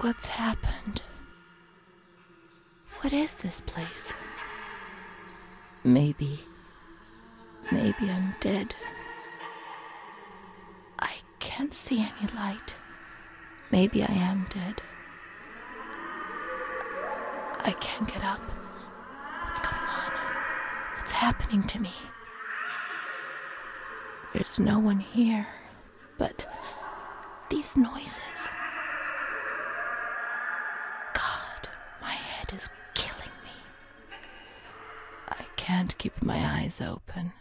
What's happened? What is this place? Maybe I'm dead. I can't see any light. Maybe I am dead. I can't get up. What's going on? What's happening to me? There's no one here, but these noises. God, my head is killing me. I can't keep my eyes open.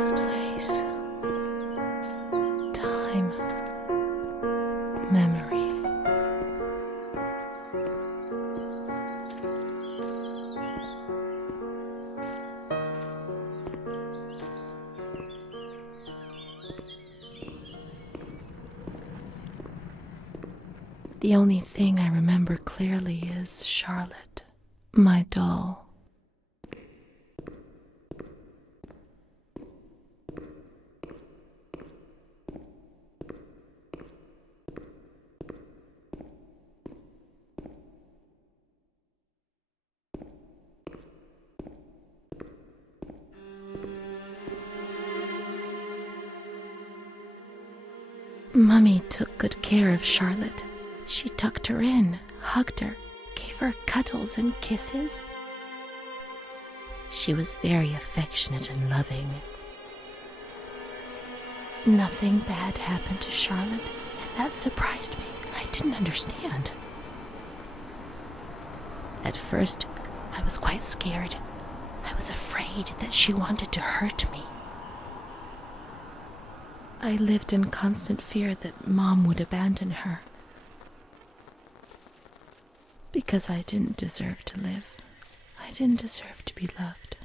This place. Time. Memory. The only thing I remember clearly is Charlotte, my doll. Mummy took good care of Charlotte. She tucked her in, hugged her, gave her cuddles and kisses. She was very affectionate and loving. Nothing bad happened to Charlotte, and that surprised me. I didn't understand. At first, I was quite scared. I was afraid that she wanted to hurt me. I lived in constant fear that Mom would abandon her. Because I didn't deserve to live. I didn't deserve to be loved.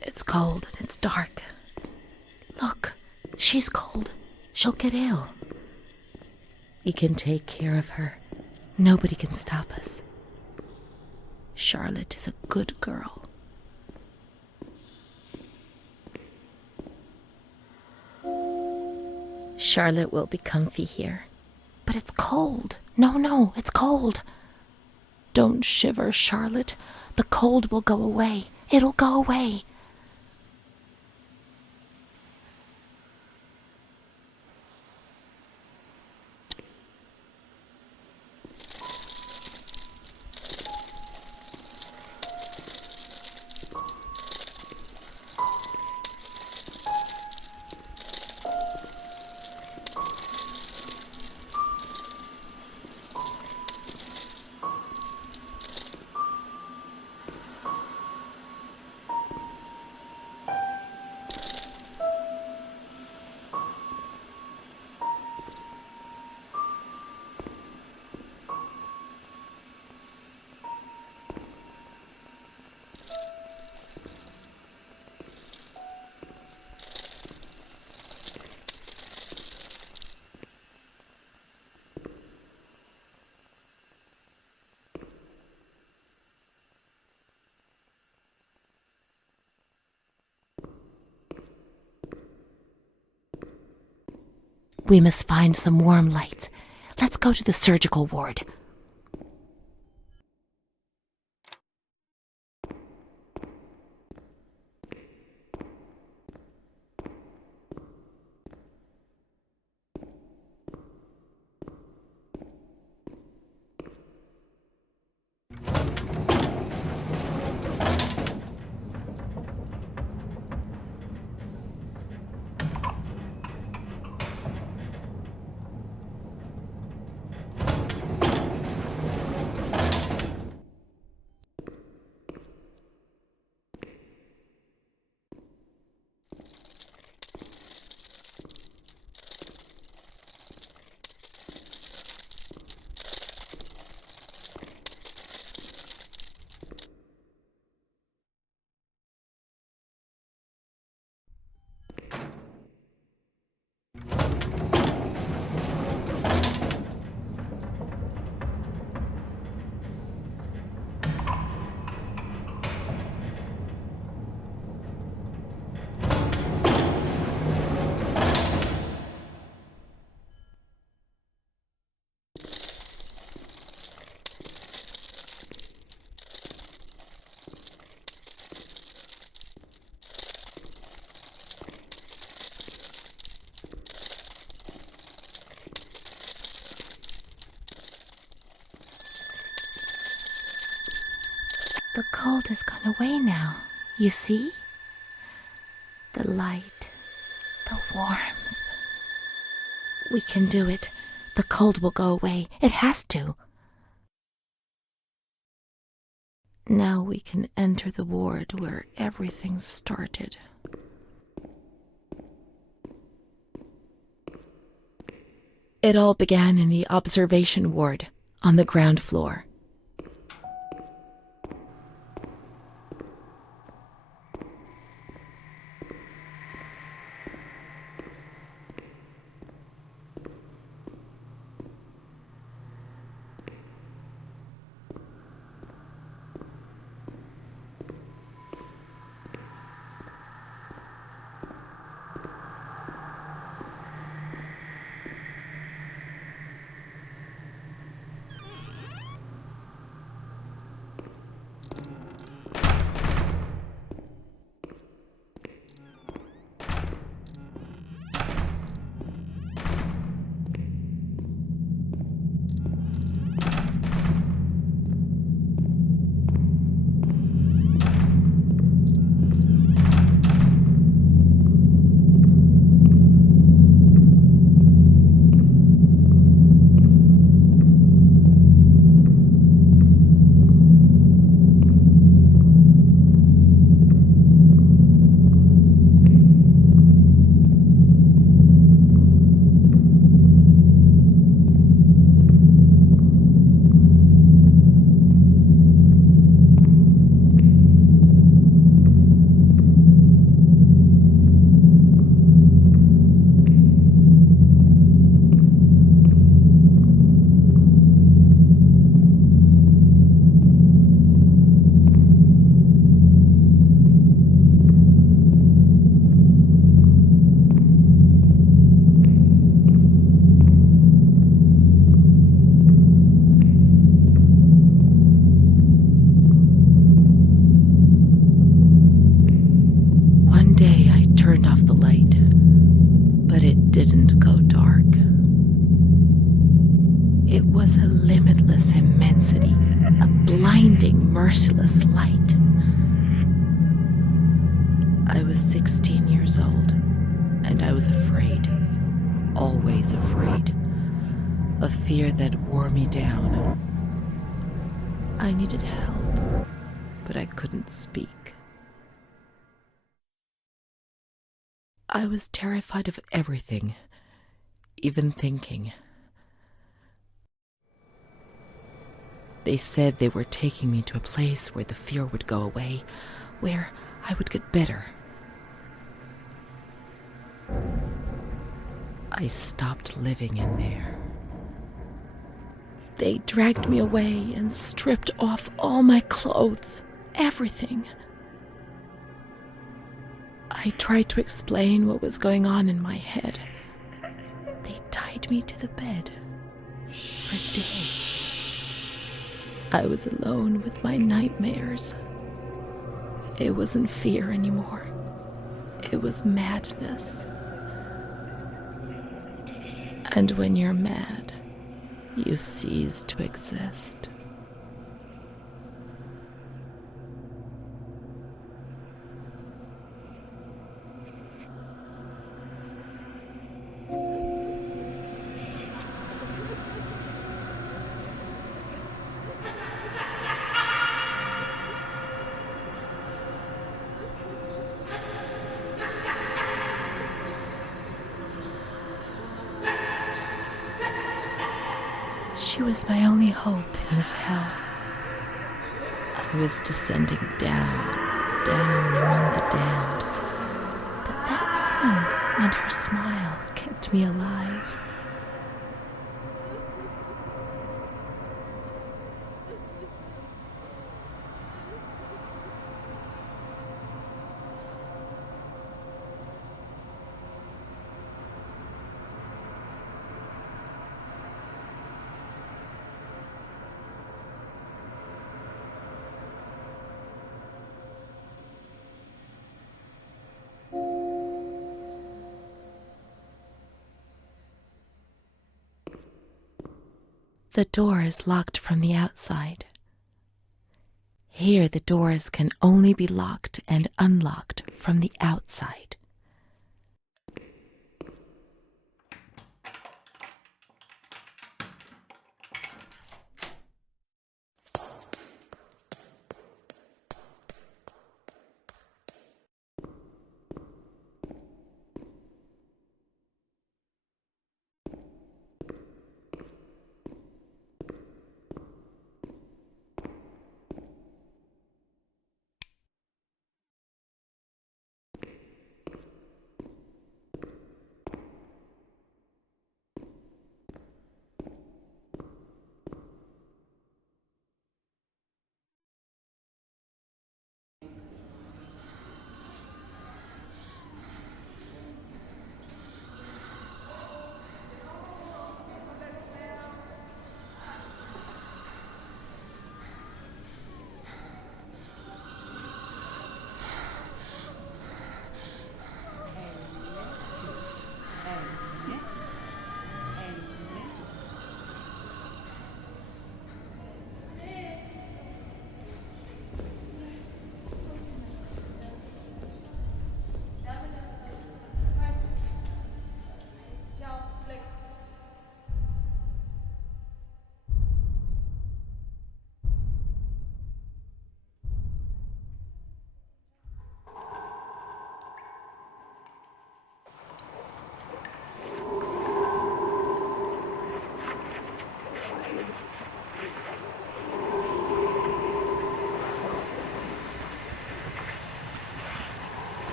It's cold and it's dark. Look, she's cold. She'll get ill. We can take care of her. Nobody can stop us. Charlotte is a good girl. Charlotte will be comfy here. But it's cold. No, it's cold. Don't shiver, Charlotte. The cold will go away. It'll go away. We must find some warm lights. Let's go to the surgical ward. The cold has gone away now, you see? The light, the warmth. We can do it. The cold will go away. It has to. Now we can enter the ward where everything started. It all began in the observation ward on the ground floor. Didn't go dark. It was a limitless immensity, a blinding, merciless light. I was 16 years old, and I was afraid, always afraid, a fear that wore me down. I needed help, but I couldn't speak. I was terrified of everything, even thinking. They said they were taking me to a place where the fear would go away, where I would get better. I stopped living in there. They dragged me away and stripped off all my clothes, everything. I tried to explain what was going on in my head. They carried me to the bed for days. I was alone with my nightmares. It wasn't fear anymore. It was madness. And when you're mad, you cease to exist. She was my only hope in this hell. I was descending down among the damned. But that woman and her smile kept me alive. The door is locked from the outside. Here the doors can only be locked and unlocked from the outside.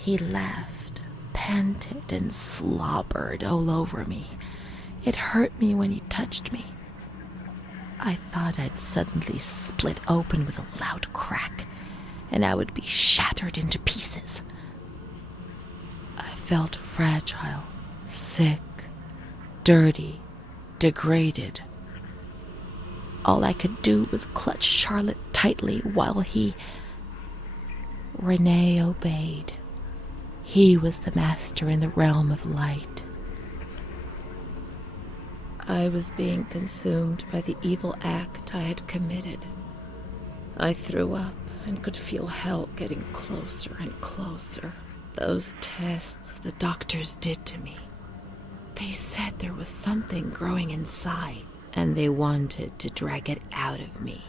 He laughed, panted, and slobbered all over me. It hurt me when he touched me. I thought I'd suddenly split open with a loud crack, and I would be shattered into pieces. I felt fragile, sick, dirty, degraded. All I could do was clutch Charlotte tightly while Renee obeyed. He was the master in the realm of light. I was being consumed by the evil act I had committed. I threw up and could feel hell getting closer and closer. Those tests the doctors did to me. They said there was something growing inside, and they wanted to drag it out of me.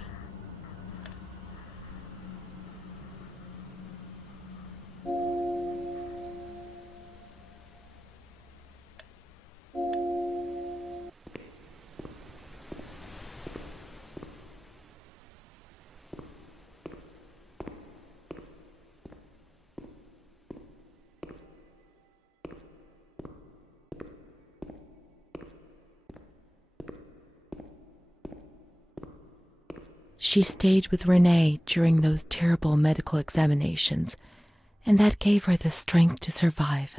She stayed with Renee during those terrible medical examinations, and that gave her the strength to survive.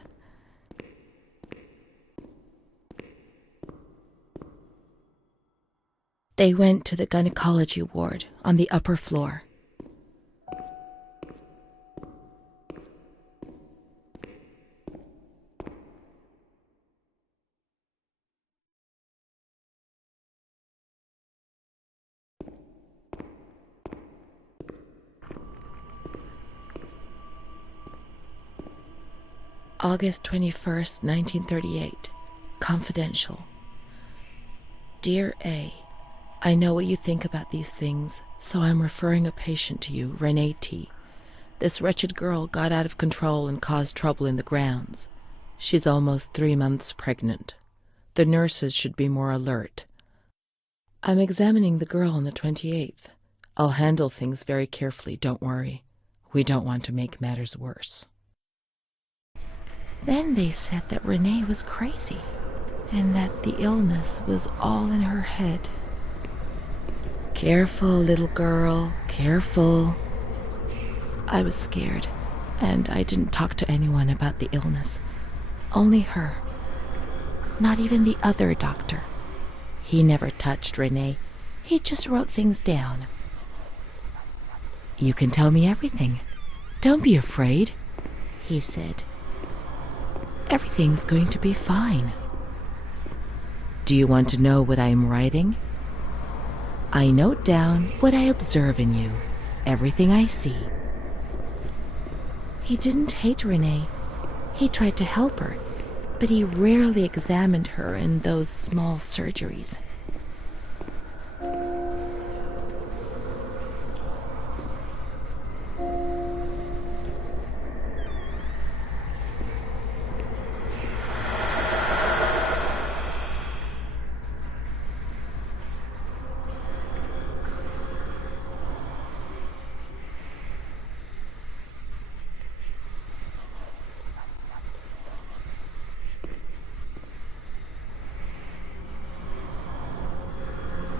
They went to the gynecology ward on the upper floor. August 21st, 1938. Confidential. Dear A, I know what you think about these things, so I'm referring a patient to you, Renee T. This wretched girl got out of control and caused trouble in the grounds. She's almost 3 months pregnant. The nurses should be more alert. I'm examining the girl on the 28th. I'll handle things very carefully, don't worry. We don't want to make matters worse. Then they said that Renee was crazy, and that the illness was all in her head. Careful, little girl, careful. I was scared, and I didn't talk to anyone about the illness. Only her. Not even the other doctor. He never touched Renee. He just wrote things down. You can tell me everything. Don't be afraid, he said. Everything's going to be fine. Do you want to know what I am writing? I note down what I observe in you, everything I see. He didn't hate Renee. He tried to help her, but he rarely examined her in those small surgeries.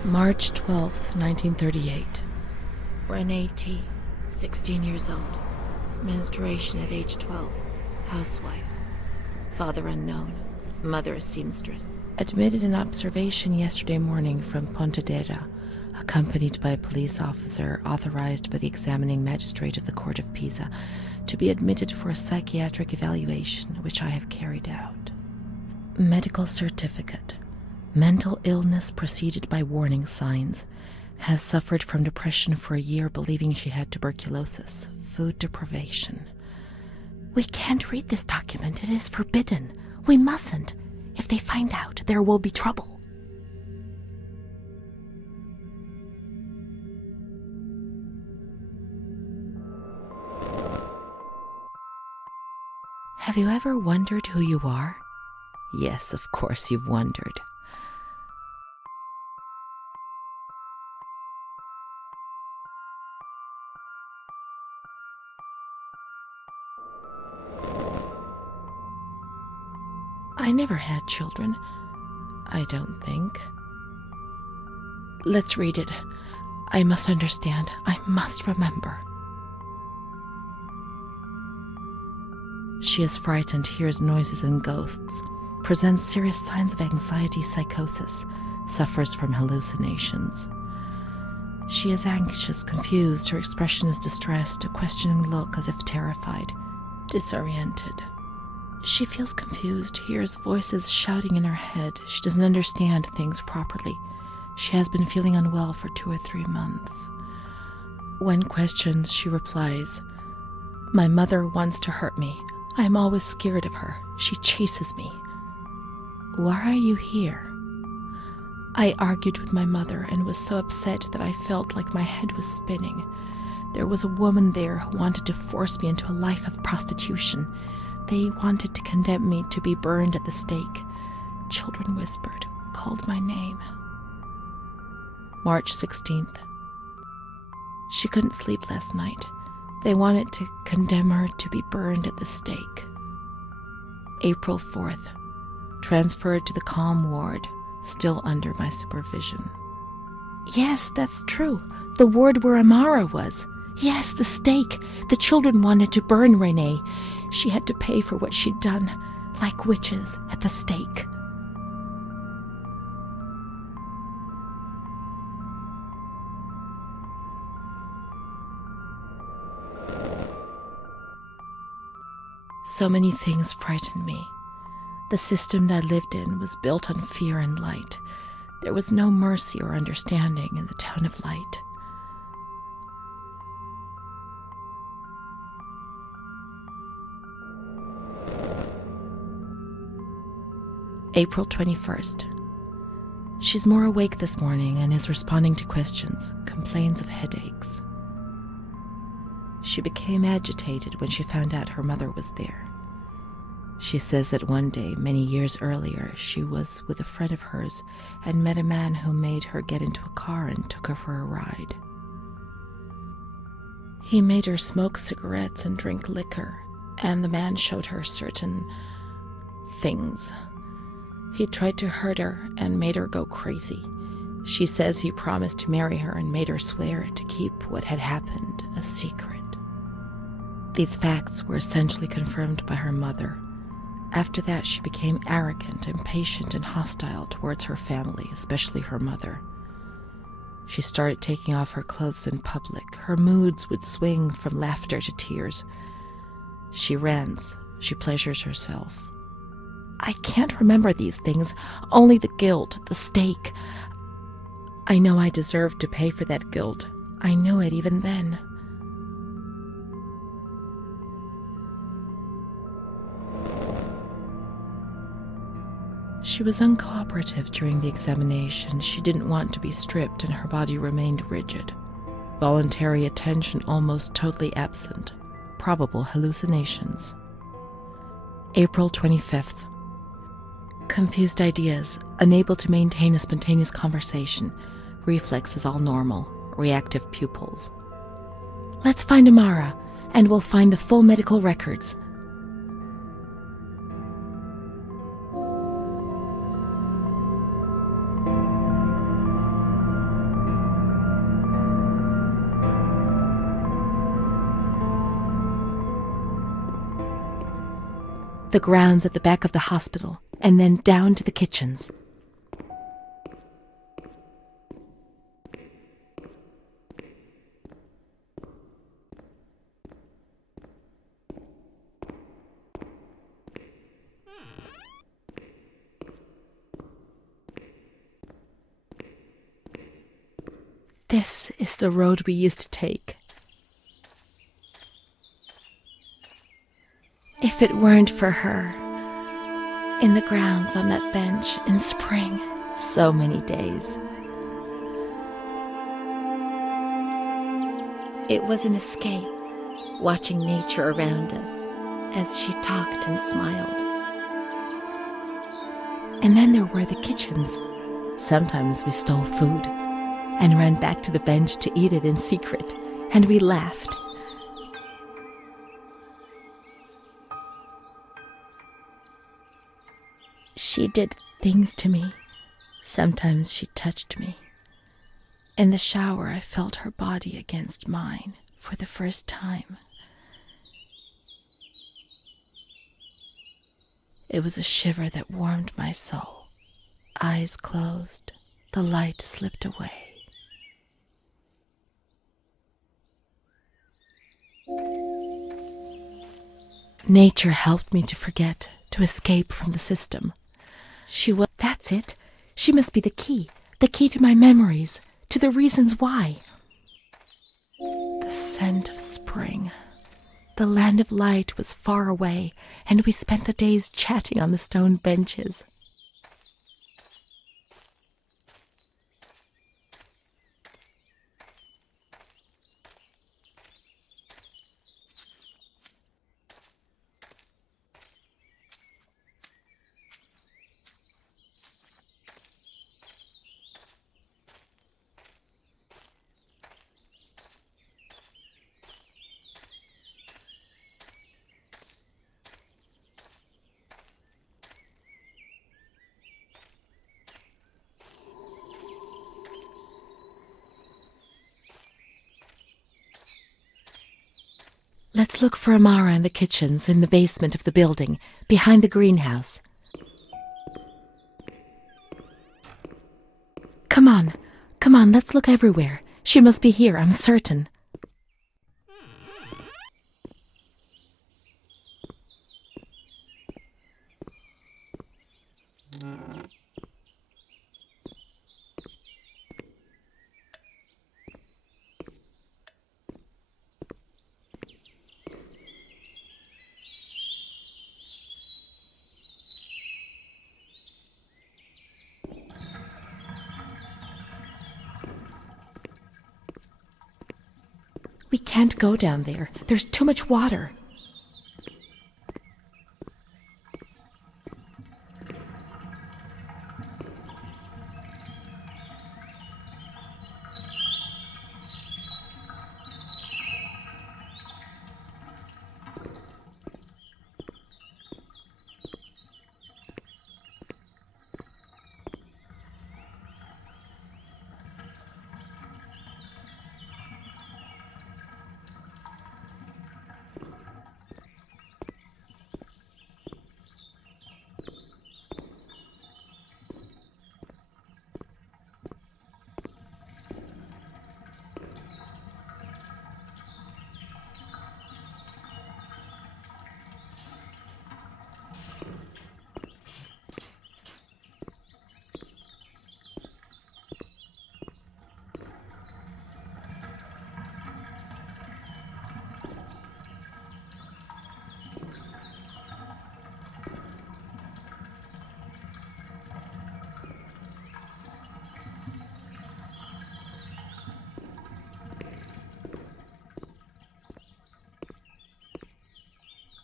March 12th, 1938. Renee T., 16 years old. Menstruation at age 12. Housewife. Father unknown. Mother a seamstress. Admitted in observation yesterday morning from Pontedera, accompanied by a police officer authorized by the examining magistrate of the Court of Pisa to be admitted for a psychiatric evaluation, which I have carried out. Medical certificate. Mental illness preceded by warning signs. Has suffered from depression for a year, believing she had tuberculosis. Food deprivation. We can't read this document. It is forbidden. We mustn't. If they find out, there will be trouble. Have you ever wondered who you are? Yes, of course you've wondered. I never had children. I don't think. Let's read it. I must understand. I must remember. She is frightened, hears noises and ghosts, presents serious signs of anxiety psychosis, suffers from hallucinations. She is anxious, confused, her expression is distressed, a questioning look as if terrified, disoriented. She feels confused, hears voices shouting in her head. She doesn't understand things properly. She has been feeling unwell for 2 or 3 months. When questioned, she replies, "My mother wants to hurt me. I am always scared of her. She chases me." Why are you here? I argued with my mother and was so upset that I felt like my head was spinning. There was a woman there who wanted to force me into a life of prostitution. They wanted to condemn me to be burned at the stake. Children whispered, called my name. March 16th. She couldn't sleep last night. They wanted to condemn her to be burned at the stake. April 4th. Transferred to the calm ward, still under my supervision. Yes, that's true. The ward where Amara was. Yes, the stake. The children wanted to burn Renee. She had to pay for what she'd done, like witches at the stake. So many things frightened me. The system I lived in was built on fear and light. There was no mercy or understanding in the town of light. April 21st. She's more awake this morning and is responding to questions, complains of headaches. She became agitated when she found out her mother was there. She says that one day, many years earlier, she was with a friend of hers and met a man who made her get into a car and took her for a ride. He made her smoke cigarettes and drink liquor, and the man showed her certain things. He tried to hurt her and made her go crazy. She says he promised to marry her and made her swear to keep what had happened a secret. These facts were essentially confirmed by her mother. After that, she became arrogant, impatient, and hostile towards her family, especially her mother. She started taking off her clothes in public. Her moods would swing from laughter to tears. She rants. She pleasures herself. I can't remember these things, only the guilt, the stake. I know I deserved to pay for that guilt. I knew it even then. She was uncooperative during the examination. She didn't want to be stripped and her body remained rigid. Voluntary attention almost totally absent. Probable hallucinations. April 25th. Confused ideas, unable to maintain a spontaneous conversation. Reflexes all normal. Reactive pupils. Let's find Amara, and we'll find the full medical records. The grounds at the back of the hospital, and then down to the kitchens. This is the road we used to take. If it weren't for her, in the grounds on that bench in spring, so many days. It was an escape, watching nature around us as she talked and smiled. And then there were the kitchens. Sometimes we stole food and ran back to the bench to eat it in secret, and we laughed. She did things to me. Sometimes she touched me. In the shower, I felt her body against mine for the first time. It was a shiver that warmed my soul. Eyes closed, the light slipped away. Nature helped me to forget, to escape from the system. That's it. She must be the key to my memories, to the reasons why. The scent of spring. The land of light was far away, and we spent the days chatting on the stone benches. Let's look for Amara in the kitchens in the basement of the building, behind the greenhouse. Come on, let's look everywhere. She must be here, I'm certain. We can't go down there. There's too much water.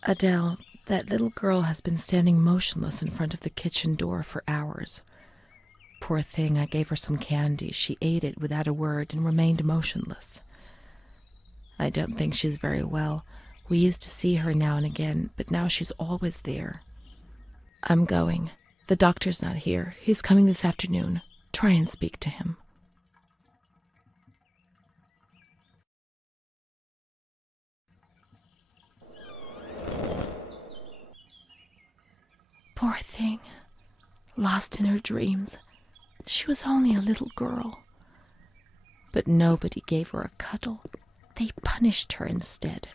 Adele, that little girl has been standing motionless in front of the kitchen door for hours. Poor thing, I gave her some candy. She ate it without a word and remained motionless. I don't think she's very well. We used to see her now and again, but now she's always there. I'm going. The doctor's not here. He's coming this afternoon. Try and speak to him. Poor thing. Lost in her dreams. She was only a little girl. But nobody gave her a cuddle. They punished her instead.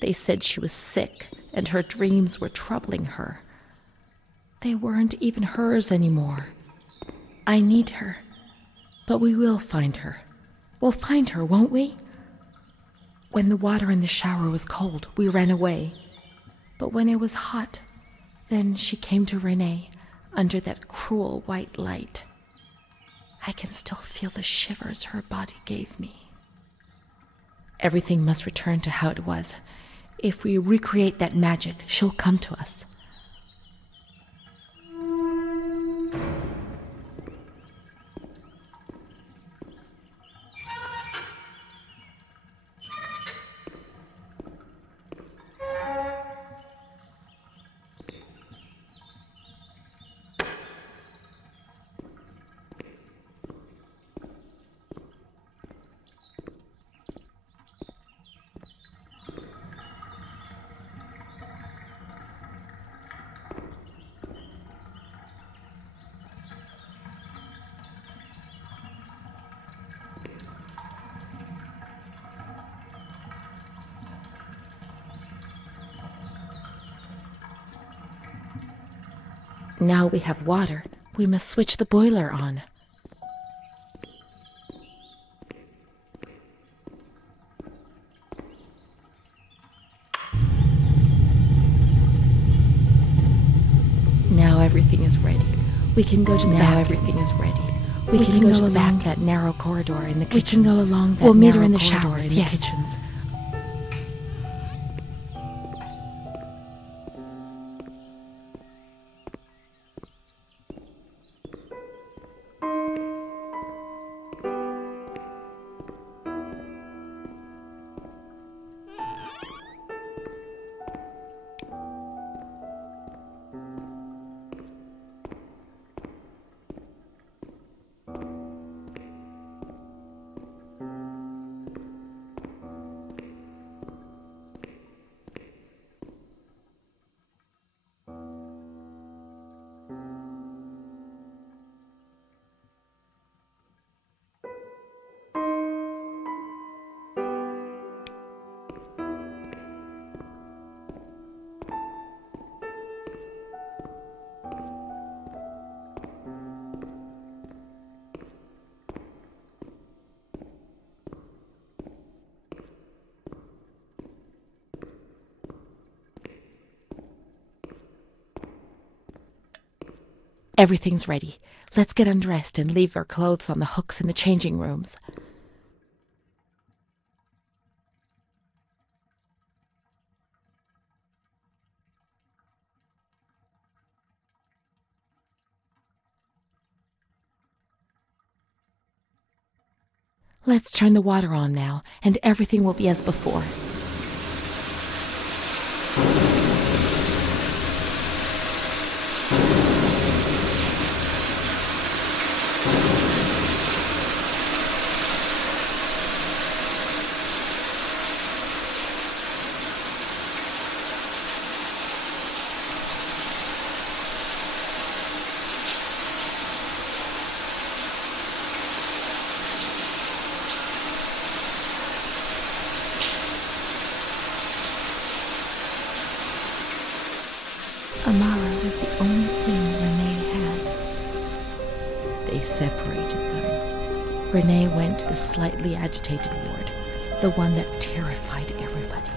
They said she was sick and her dreams were troubling her. They weren't even hers anymore. I need her. But we will find her. We'll find her, won't we? When the water in the shower was cold, we ran away. But when it was hot, then she came to Renee under that cruel white light. I can still feel the shivers her body gave me. Everything must return to how it was. If we recreate that magic, she'll come to us. Now we have water. We must switch the boiler on. Now everything is ready. We can go to the bathroom. Now everything is ready. We can go to the bath, that narrow corridor in the kitchen. We can go along that narrow corridor. We'll meet her in the showers, in the kitchens. Everything's ready. Let's get undressed and leave our clothes on the hooks in the changing rooms. Let's turn the water on now, and everything will be as before. Amara was the only thing Renee had. They separated them. Renee went to the slightly agitated ward, the one that terrified everybody.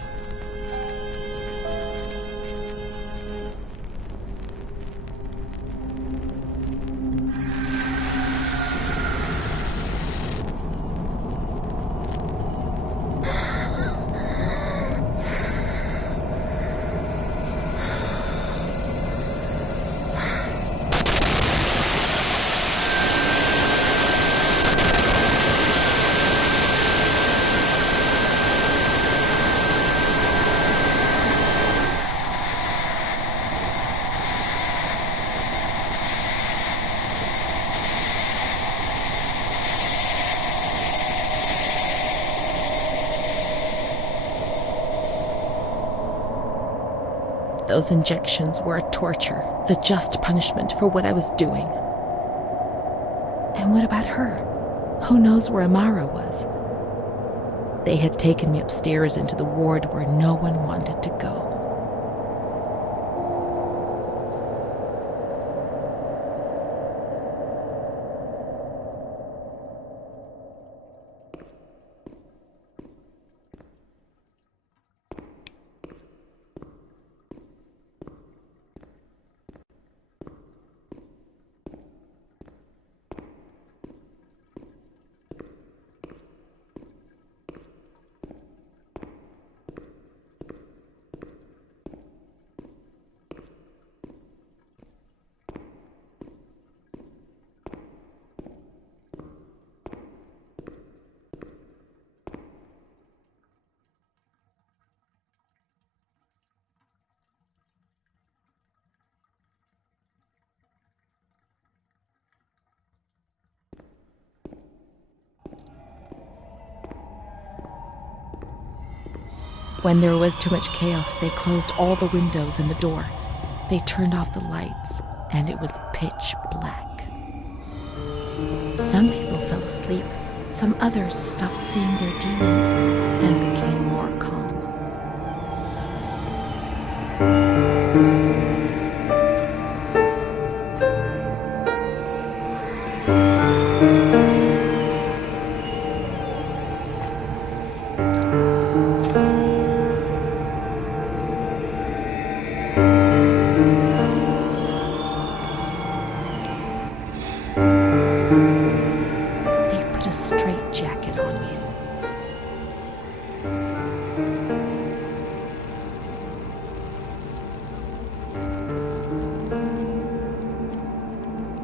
Those injections were a torture, the just punishment for what I was doing. And what about her? Who knows where Amara was? They had taken me upstairs into the ward where no one wanted to go. When there was too much chaos, they closed all the windows and the door. They turned off the lights, and it was pitch black. Some people fell asleep. Some others stopped seeing their demons and became more calm. A straight jacket on you.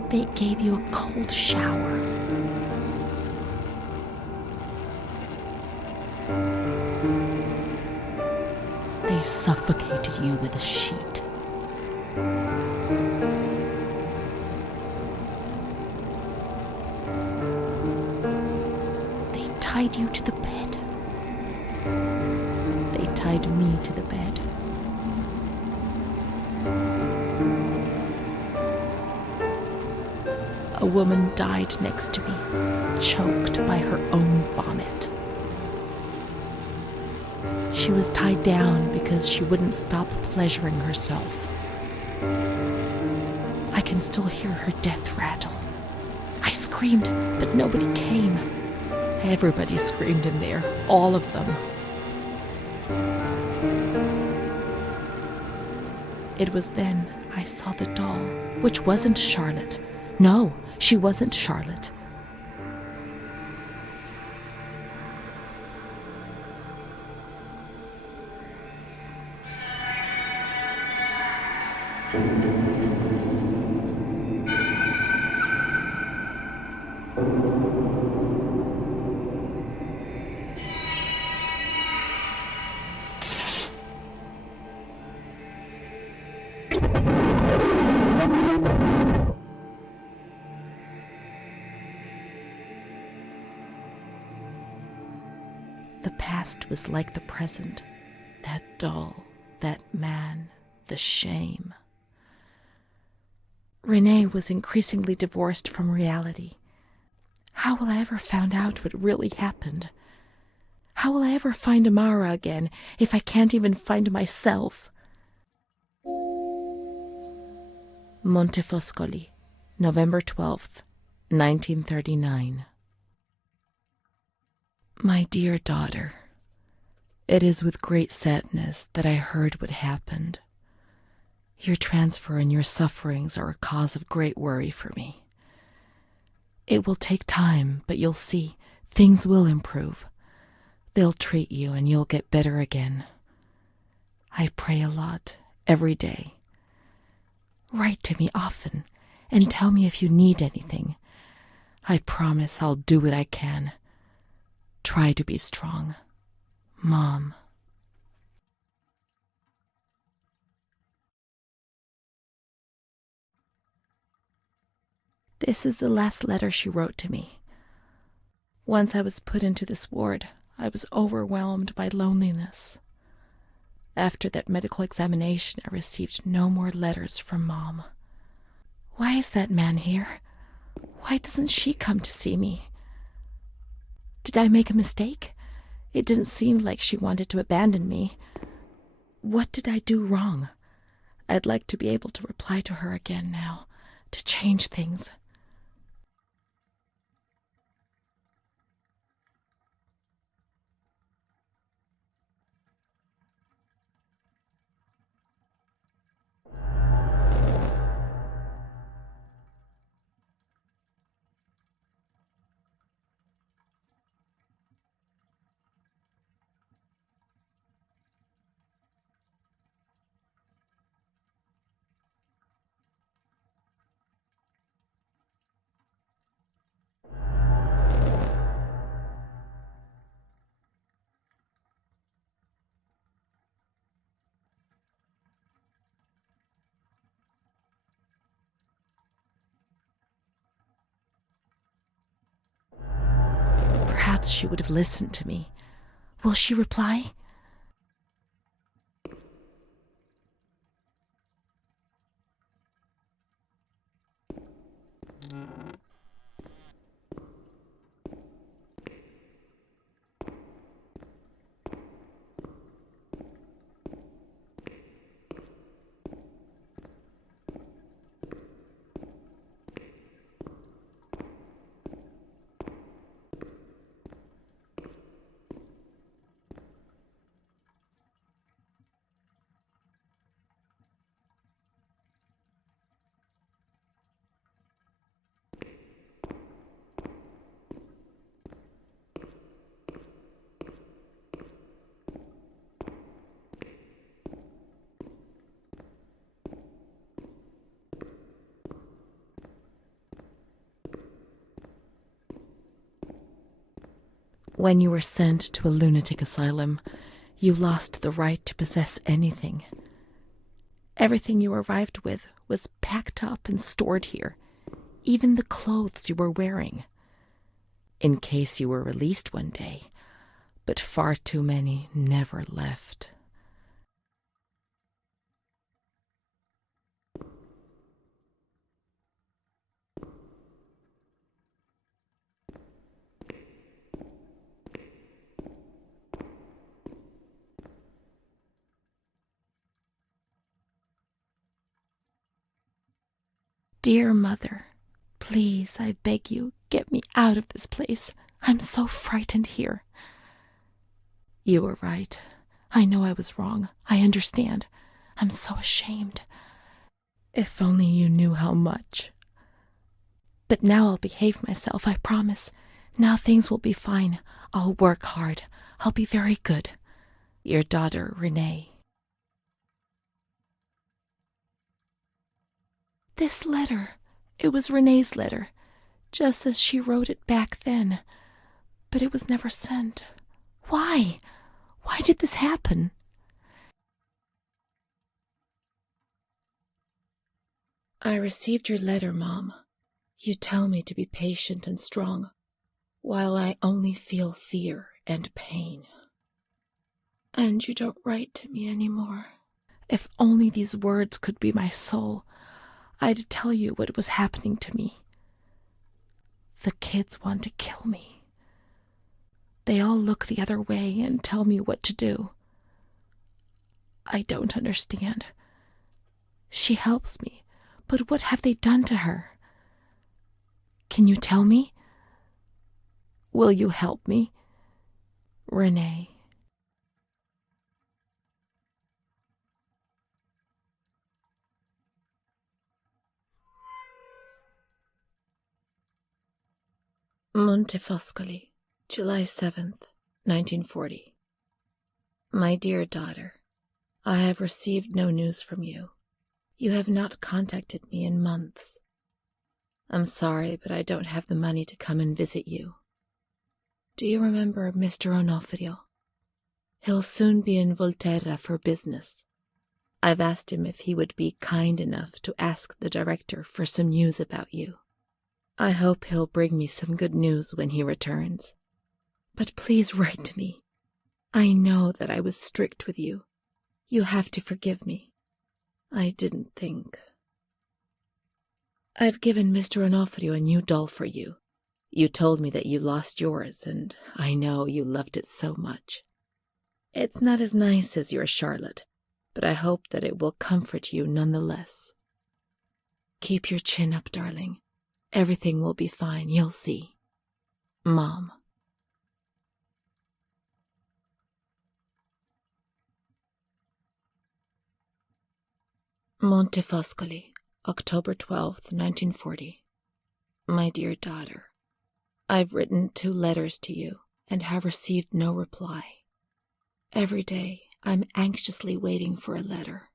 They gave you a cold shower. They suffocated you with a sheet. Tied you to the bed. They tied me to the bed. A woman died next to me, choked by her own vomit. She was tied down because she wouldn't stop pleasuring herself. I can still hear her death rattle. I screamed, but nobody came. Everybody screamed in there, all of them. It was then I saw the doll, which wasn't Charlotte. No, she wasn't Charlotte. The past was like the present. That doll, that man, the shame. Renee was increasingly divorced from reality. How will I ever find out what really happened? How will I ever find Amara again if I can't even find myself? Montefoscoli, November 12th, 1939. My dear daughter, it is with great sadness that I heard what happened. Your transfer and your sufferings are a cause of great worry for me. It will take time, but you'll see, things will improve. They'll treat you and you'll get better again. I pray a lot, every day. Write to me often and tell me if you need anything. I promise I'll do what I can. Try to be strong. Mom. This is the last letter she wrote to me. Once I was put into this ward, I was overwhelmed by loneliness. After that medical examination, I received no more letters from Mom. Why is that man here? Why doesn't she come to see me? Did I make a mistake? It didn't seem like she wanted to abandon me. What did I do wrong? I'd like to be able to reply to her again now, to change things. Perhaps she would have listened to me. Will she reply? When you were sent to a lunatic asylum, you lost the right to possess anything. Everything you arrived with was packed up and stored here, even the clothes you were wearing, in case you were released one day, but far too many never left. Dear Mother, please, I beg you, get me out of this place. I'm so frightened here. You were right. I know I was wrong. I understand. I'm so ashamed. If only you knew how much. But now I'll behave myself, I promise. Now things will be fine. I'll work hard. I'll be very good. Your daughter, Renee. This letter. It was Renee's letter, just as she wrote it back then. But it was never sent. Why? Why did this happen? I received your letter, Mom. You tell me to be patient and strong, while I only feel fear and pain. And you don't write to me anymore. If only these words could be my soul, I'd tell you what was happening to me. The kids want to kill me. They all look the other way and tell me what to do. I don't understand. She helps me, but what have they done to her? Can you tell me? Will you help me? Renee. Montefoscoli, July 7th, 1940. My dear daughter, I have received no news from you. You have not contacted me in months. I'm sorry, but I don't have the money to come and visit you. Do you remember Mr. Onofrio? He'll soon be in Volterra for business. I've asked him if he would be kind enough to ask the director for some news about you. I hope he'll bring me some good news when he returns. But please write to me. I know that I was strict with you. You have to forgive me. I didn't think. I've given Mr. Onofrio a new doll for you. You told me that you lost yours, and I know you loved it so much. It's not as nice as your Charlotte, but I hope that it will comfort you nonetheless. Keep your chin up, darling. Everything will be fine, you'll see. Mom. Montefoscoli, October 12th, 1940. My dear daughter, I've written 2 letters to you and have received no reply. Every day I'm anxiously waiting for a letter.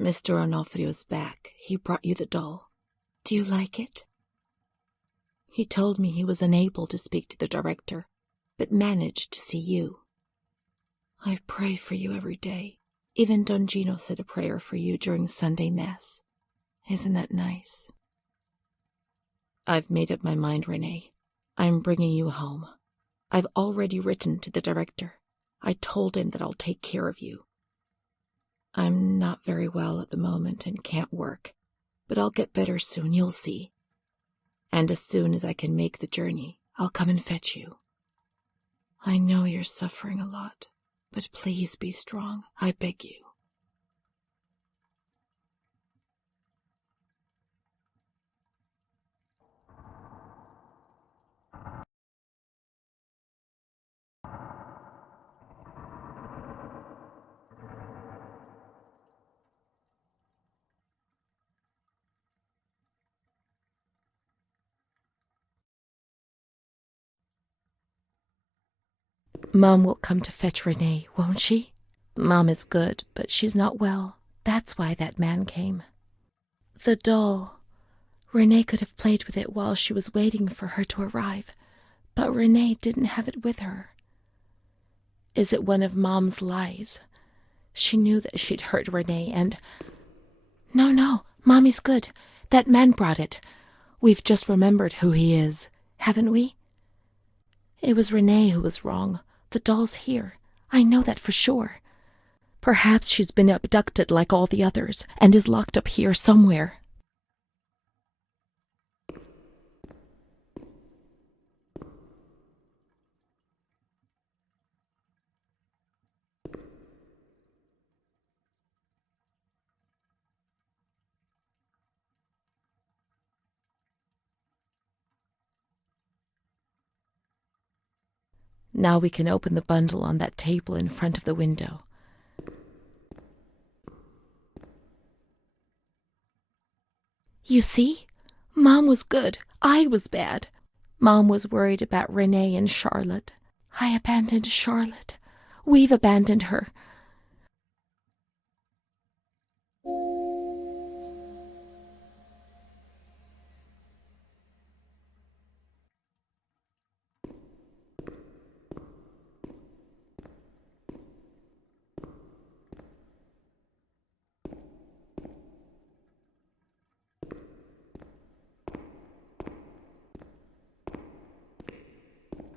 Mr. Onofrio's back. He brought you the doll. Do you like it? He told me he was unable to speak to the director, but managed to see you. I pray for you every day. Even Don Gino said a prayer for you during Sunday Mass. Isn't that nice? I've made up my mind, Renee. I'm bringing you home. I've already written to the director. I told him that I'll take care of you. I'm not very well at the moment and can't work, but I'll get better soon, you'll see. And as soon as I can make the journey, I'll come and fetch you. I know you're suffering a lot, but please be strong, I beg you. Mom will come to fetch Renee, won't she? Mom is good, but she's not well. That's why that man came. The doll. Renee could have played with it while she was waiting for her to arrive, but Renee didn't have it with her. Is it one of Mom's lies? She knew that she'd hurt Renee and... No, Mommy's good. That man brought it. We've just remembered who he is, haven't we? It was Renee who was wrong. The doll's here. I know that for sure. Perhaps she's been abducted like all the others and is locked up here somewhere. Now we can open the bundle on that table in front of the window. You see? Mom was good. I was bad. Mom was worried about Renee and Charlotte. I abandoned Charlotte. We've abandoned her.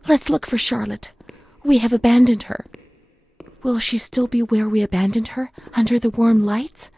Let's look for Charlotte. We have abandoned her. Will she still be where we abandoned her, under the warm lights?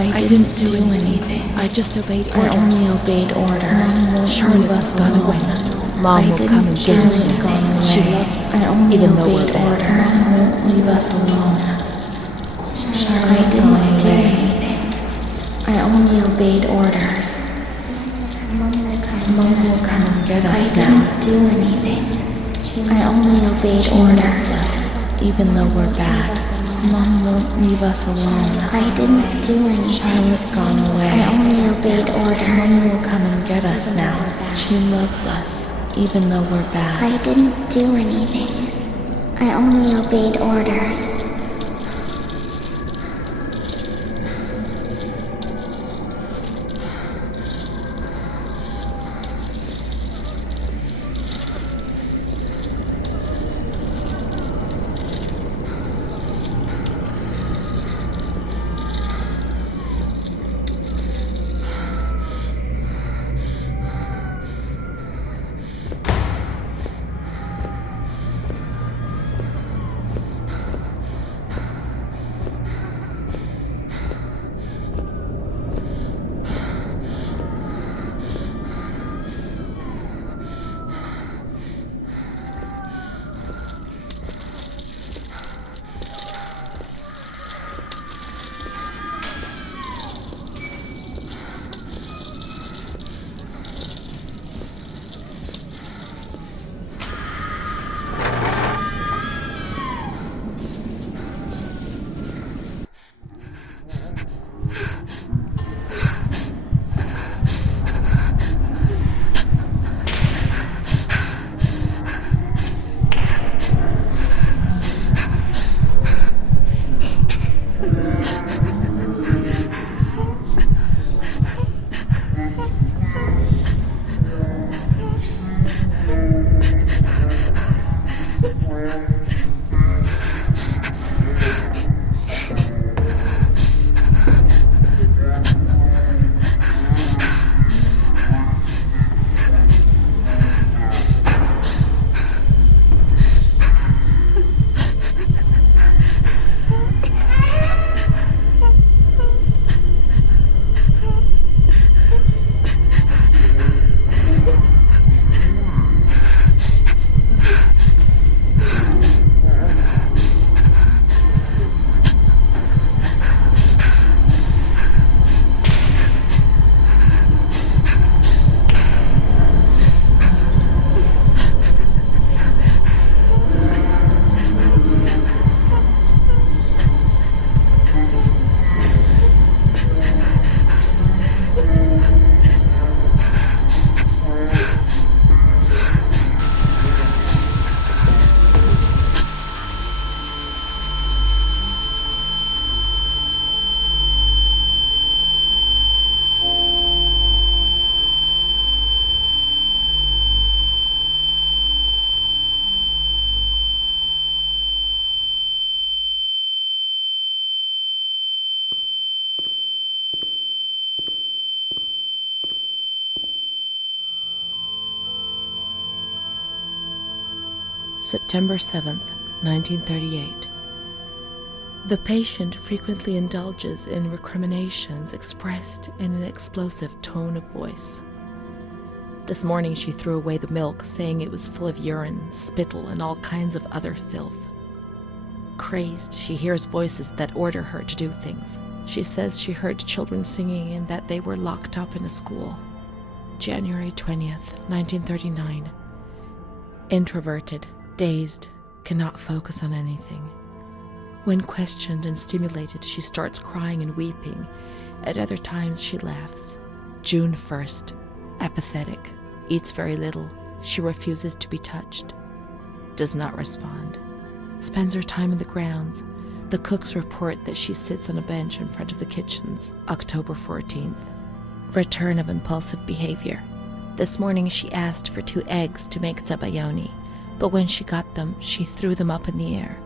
I didn't do anything. I just obeyed orders. I only obeyed orders. Charlotte has gone away. Mom will come and get us. She loves us, even though we're orders. Won't leave us alone. I didn't do anything. I only obeyed orders. Mom will come and get us now. I didn't do anything. I only obeyed orders, even though we're bad. Mom won't leave us alone. I didn't do anything. Charlotte gone away. I only obeyed orders. Mom will come and get us now. She loves us, even though we're bad. I didn't do anything. I only obeyed orders. September 7th, 1938. The patient frequently indulges in recriminations expressed in an explosive tone of voice. This morning she threw away the milk, saying it was full of urine, spittle, and all kinds of other filth. Crazed, she hears voices that order her to do things. She says she heard children singing and that they were locked up in a school. January 20th, 1939. Introverted, dazed, cannot focus on anything. When questioned and stimulated, she starts crying and weeping. At other times, she laughs. June 1st. Apathetic. Eats very little. She refuses to be touched. Does not respond. Spends her time in the grounds. The cooks report that she sits on a bench in front of the kitchens. October 14th. Return of impulsive behavior. This morning she asked for 2 eggs to make zabayoni, but when she got them, she threw them up in the air.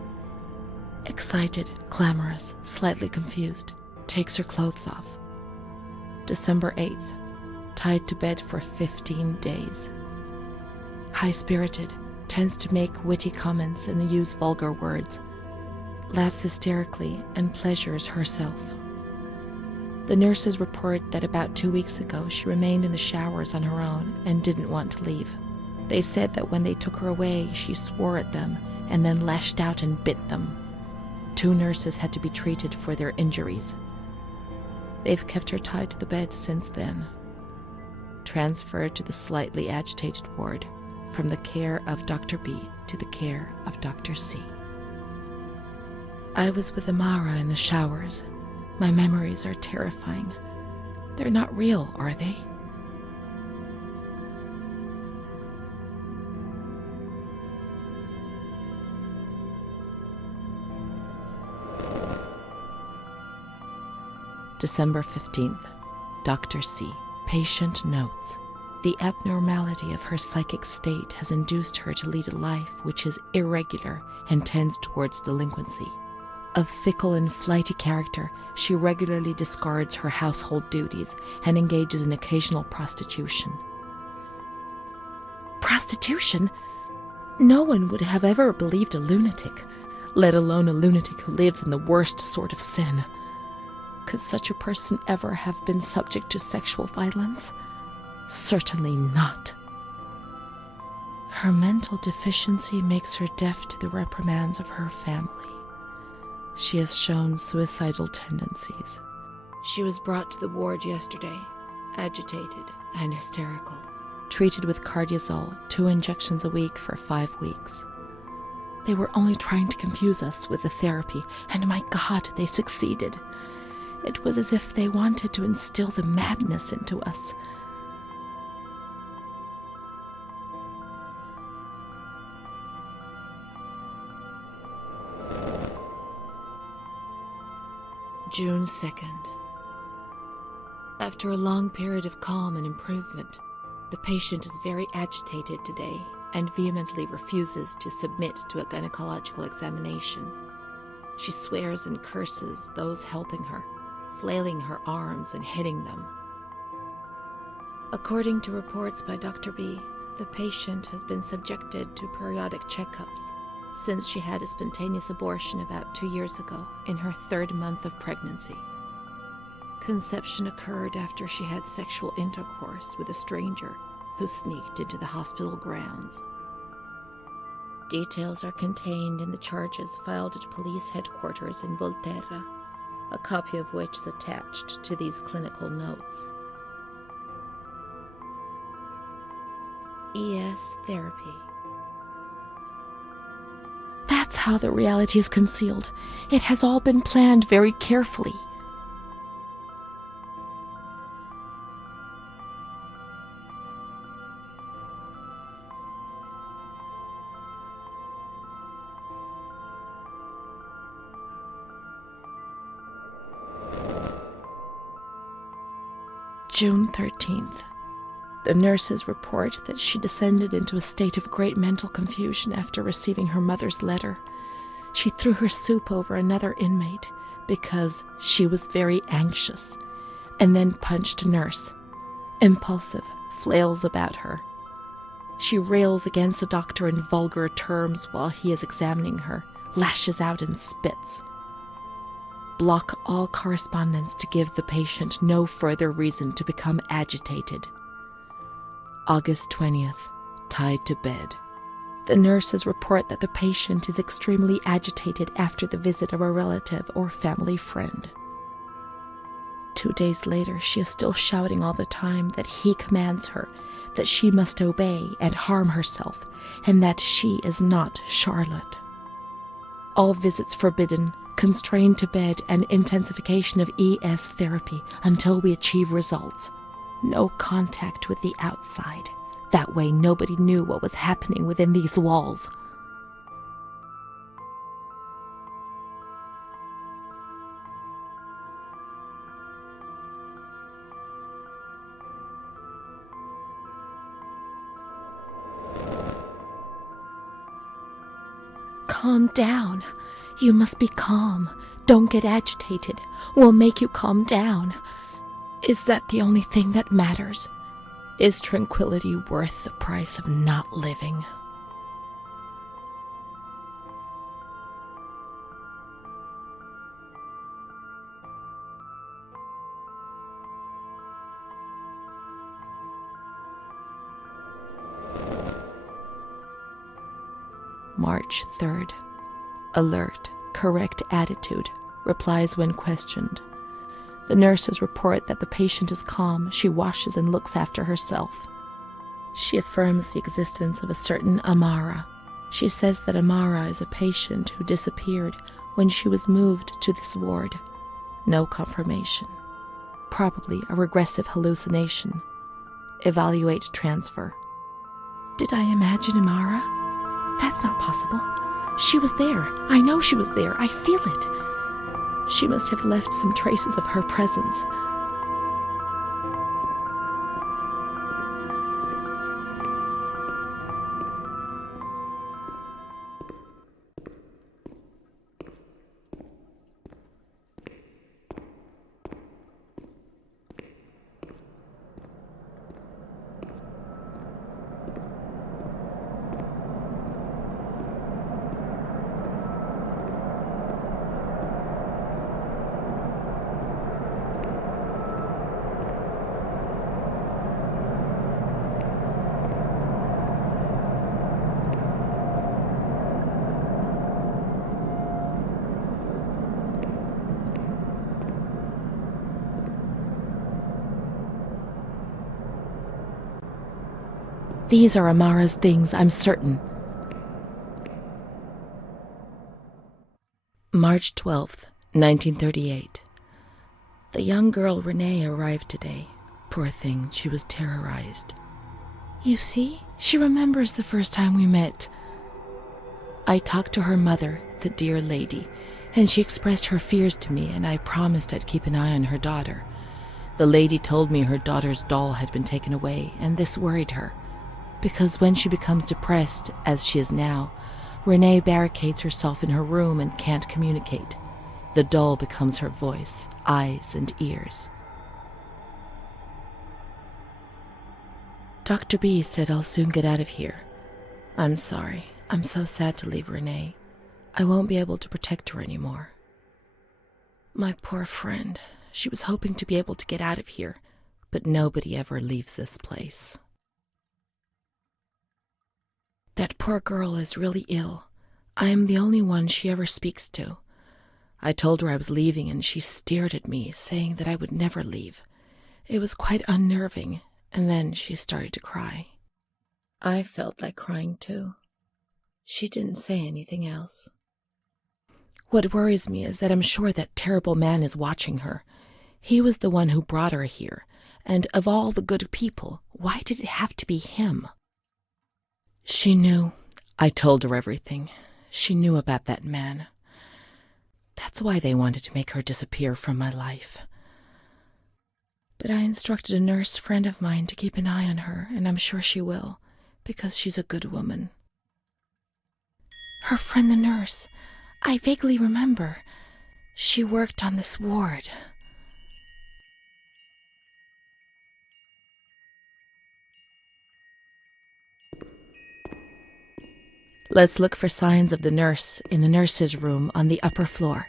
Excited, clamorous, slightly confused, takes her clothes off. December 8th. Tied to bed for 15 days. High-spirited, tends to make witty comments and use vulgar words, laughs hysterically and pleasures herself. The nurses report that about 2 weeks ago she remained in the showers on her own and didn't want to leave. They said that when they took her away, she swore at them and then lashed out and bit them. 2 nurses had to be treated for their injuries. They've kept her tied to the bed since then. Transferred to the slightly agitated ward, from the care of Dr. B to the care of Dr. C. I was with Amara in the showers. My memories are terrifying. They're not real, are they? December 15th. Dr. C. Patient notes. The abnormality of her psychic state has induced her to lead a life which is irregular and tends towards delinquency. Of fickle and flighty character, she regularly discards her household duties and engages in occasional prostitution. Prostitution? No one would have ever believed a lunatic, let alone a lunatic who lives in the worst sort of sin. Could such a person ever have been subject to sexual violence? Certainly not. Her mental deficiency makes her deaf to the reprimands of her family. She has shown suicidal tendencies. She was brought to the ward yesterday, agitated and hysterical. Treated with cardiazol, 2 injections a week for 5 weeks. They were only trying to confuse us with the therapy, and my God, they succeeded. It was as if they wanted to instill the madness into us. June 2nd. After a long period of calm and improvement, the patient is very agitated today and vehemently refuses to submit to a gynecological examination. She swears and curses those helping her, flailing her arms and hitting them. According to reports by Dr. B, the patient has been subjected to periodic checkups since she had a spontaneous abortion about 2 years ago in her 3rd month of pregnancy. Conception occurred after she had sexual intercourse with a stranger who sneaked into the hospital grounds. Details are contained in the charges filed at police headquarters in Volterra, a copy of which is attached to these clinical notes. ES therapy. That's how the reality is concealed. It has all been planned very carefully. June 13th. The nurses report that she descended into a state of great mental confusion after receiving her mother's letter. She threw her soup over another inmate because she was very anxious, and then punched a nurse. Impulsive, flails about her. She rails against the doctor in vulgar terms while he is examining her, lashes out and spits. Block all correspondence to give the patient no further reason to become agitated. August 20th, tied to bed. The nurses report that the patient is extremely agitated after the visit of a relative or family friend. 2 days later, she is still shouting all the time that he commands her, that she must obey and harm herself, and that she is not Charlotte. All visits forbidden, constrained to bed, and intensification of ES therapy until we achieve results. No contact with the outside. That way nobody knew what was happening within these walls. Calm down. You must be calm. Don't get agitated. We'll make you calm down. Is that the only thing that matters? Is tranquility worth the price of not living? March 3rd. Alert, correct attitude, replies when questioned. The nurses report that the patient is calm. She washes and looks after herself. She affirms the existence of a certain Amara. She says that Amara is a patient who disappeared when she was moved to this ward. No confirmation. Probably a regressive hallucination. Evaluate transfer. Did I imagine Amara? That's not possible. She was there. I know she was there. I feel it. She must have left some traces of her presence. These are Amara's things, I'm certain. March 12th, 1938. The young girl Renee arrived today. Poor thing, she was terrorized. You see, she remembers the first time we met. I talked to her mother, the dear lady, and she expressed her fears to me, and I promised I'd keep an eye on her daughter. The lady told me her daughter's doll had been taken away, and this worried her. Because when she becomes depressed, as she is now, Renee barricades herself in her room and can't communicate. The doll becomes her voice, eyes, and ears. Dr. B said I'll soon get out of here. I'm sorry. I'm so sad to leave Renee. I won't be able to protect her anymore. My poor friend. She was hoping to be able to get out of here, but nobody ever leaves this place. That poor girl is really ill. I am the only one she ever speaks to. I told her I was leaving, and she stared at me, saying that I would never leave. It was quite unnerving, and then she started to cry. I felt like crying too. She didn't say anything else. What worries me is that I'm sure that terrible man is watching her. He was the one who brought her here, and of all the good people, why did it have to be him? She knew. I told her everything. She knew about that man. That's why they wanted to make her disappear from my life. But I instructed a nurse friend of mine to keep an eye on her, and I'm sure she will, because she's a good woman. Her friend the nurse. I vaguely remember. She worked on this ward. Let's look for signs of the nurse in the nurse's room on the upper floor.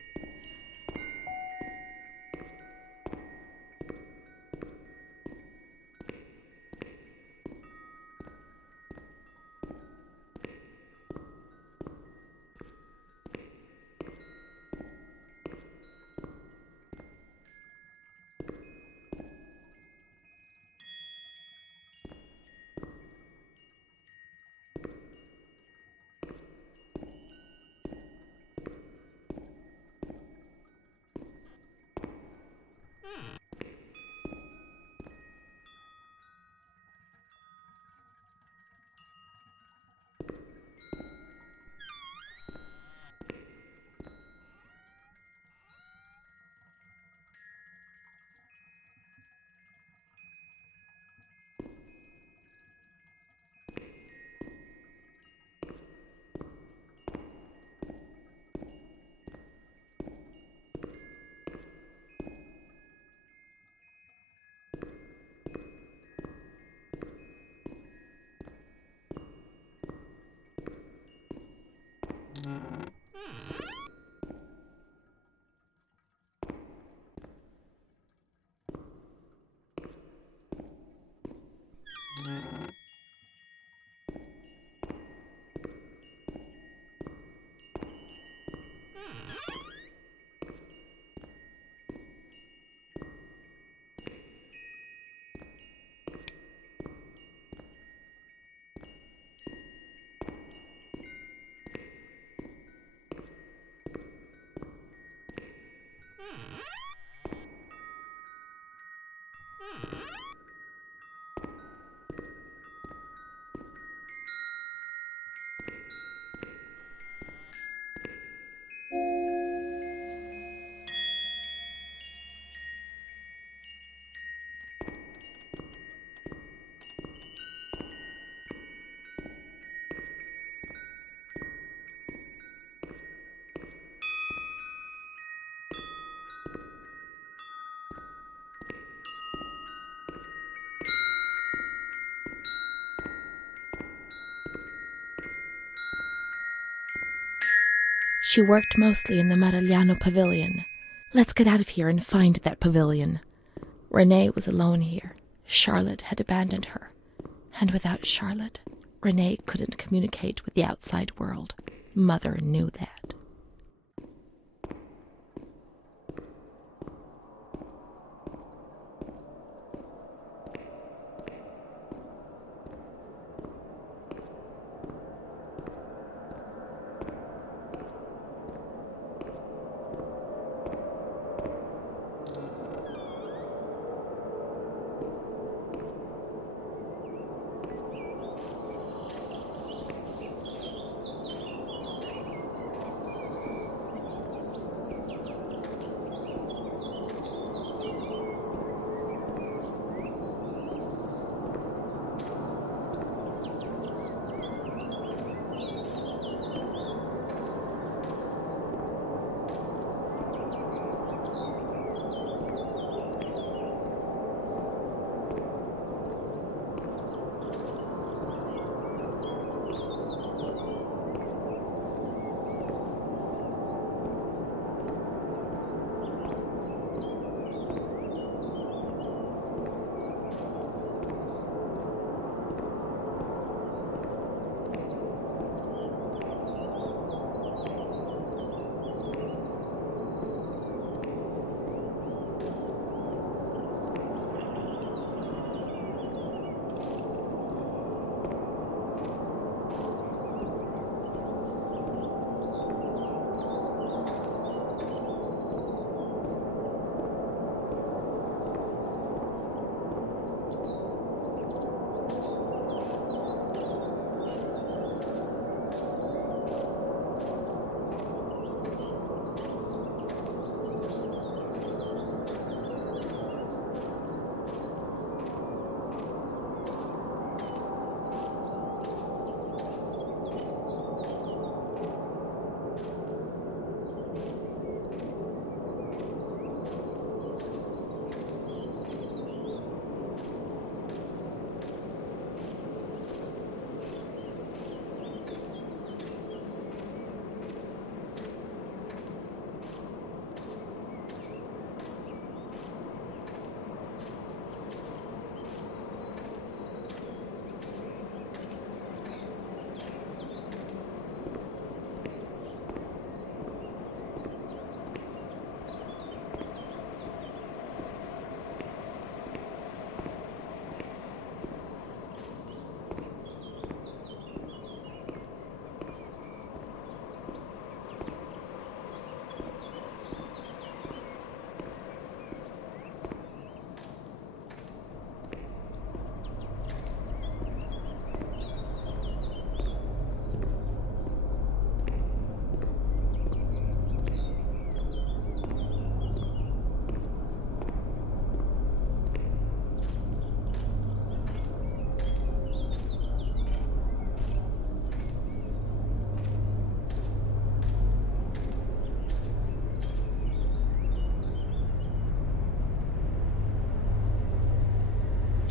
She worked mostly in the Marigliano pavilion. Let's get out of here and find that pavilion. Renee was alone here. Charlotte had abandoned her. And without Charlotte, Renee couldn't communicate with the outside world. Mother knew that.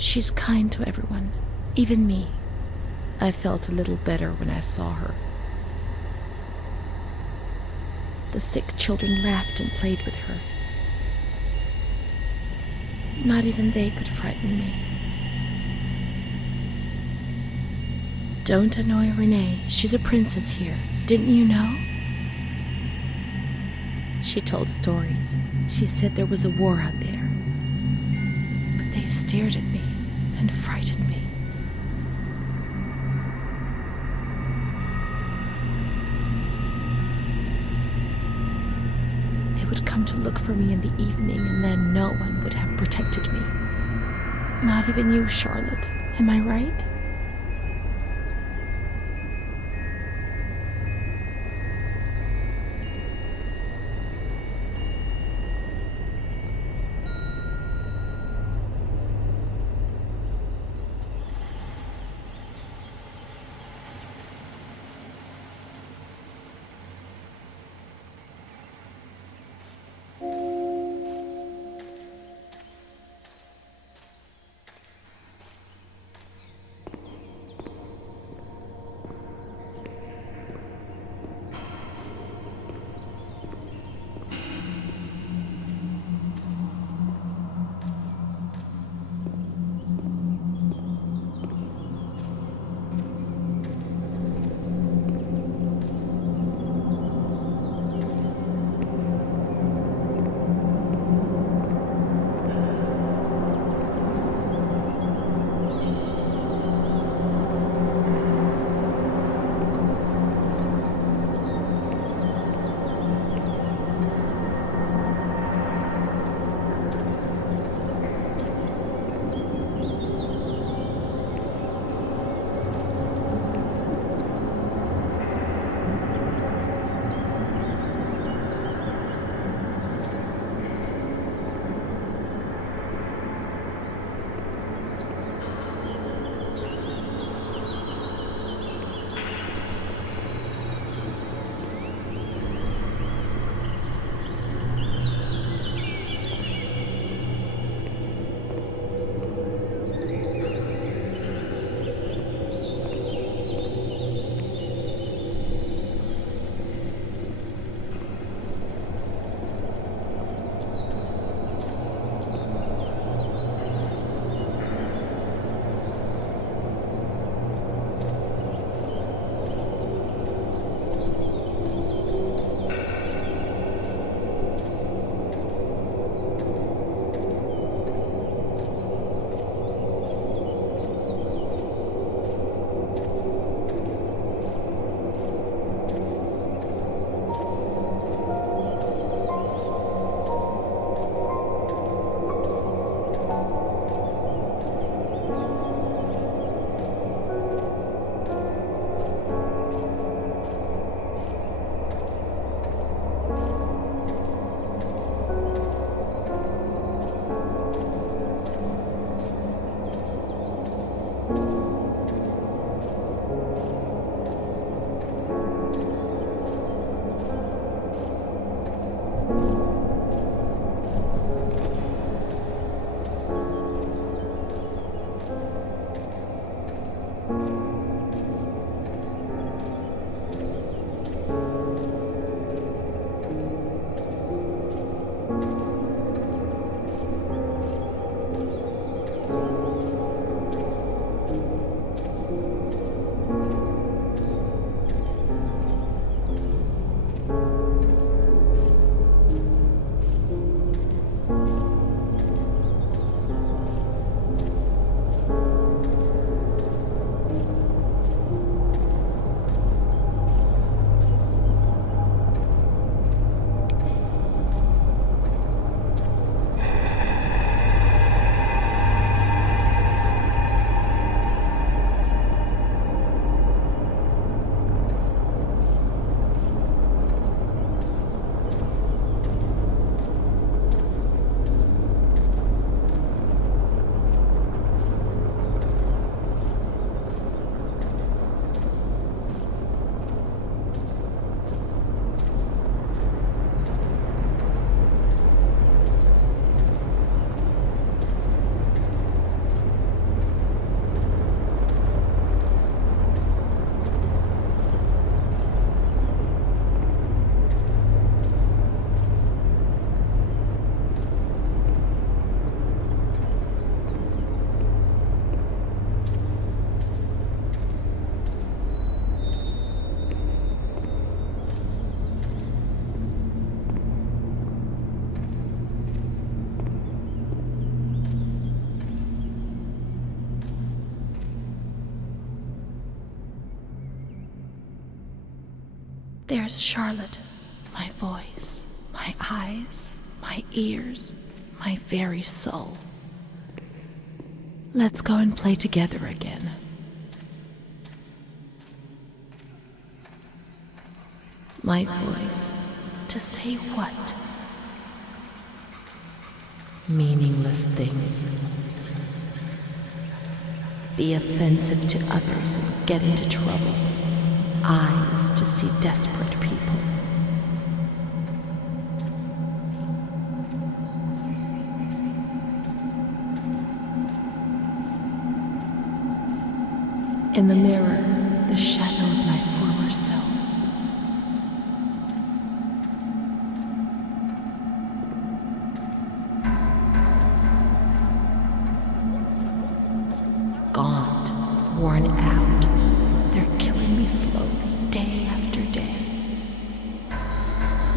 She's kind to everyone, even me. I felt a little better when I saw her. The sick children laughed and played with her. Not even they could frighten me. Don't annoy Renee. She's a princess here. Didn't you know? She told stories. She said there was a war out there. But they stared at me and frightened me. They would come to look for me in the evening, and then no one would have protected me. Not even you, Charlotte. Am I right? There's Charlotte, my voice, my eyes, my ears, my very soul. Let's go and play together again. My voice, to say what? Meaningless things. Be offensive to others and get into trouble. Eyes to see desperate people. In the mirror, the shadow of my former self. Gaunt, worn out, they're killing me slowly, day after day.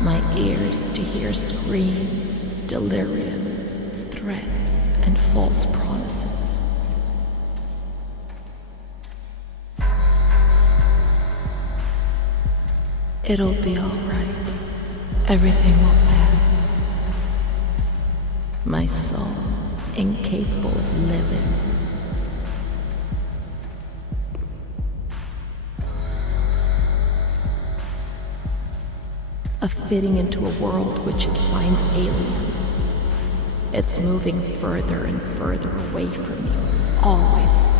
My ears to hear screams, deliriums, threats, and false promises. It'll be all right. Everything will pass. My soul, incapable of living. Of fitting into a world which it finds alien. It's moving further and further away from me, always further.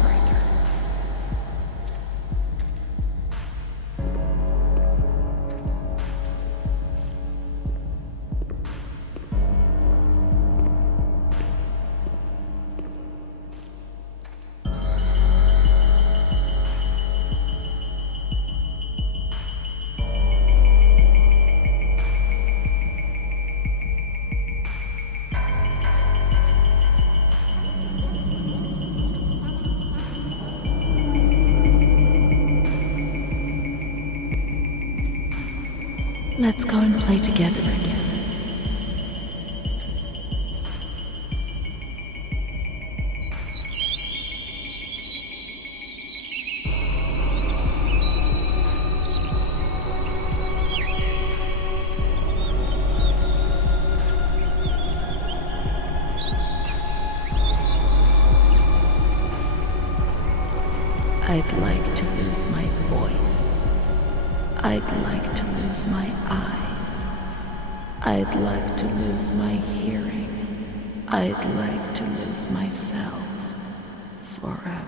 Let's go and play together again. I'd like to lose my voice. I'd like to lose my eyes. I'd like to lose my hearing. I'd like to lose myself forever.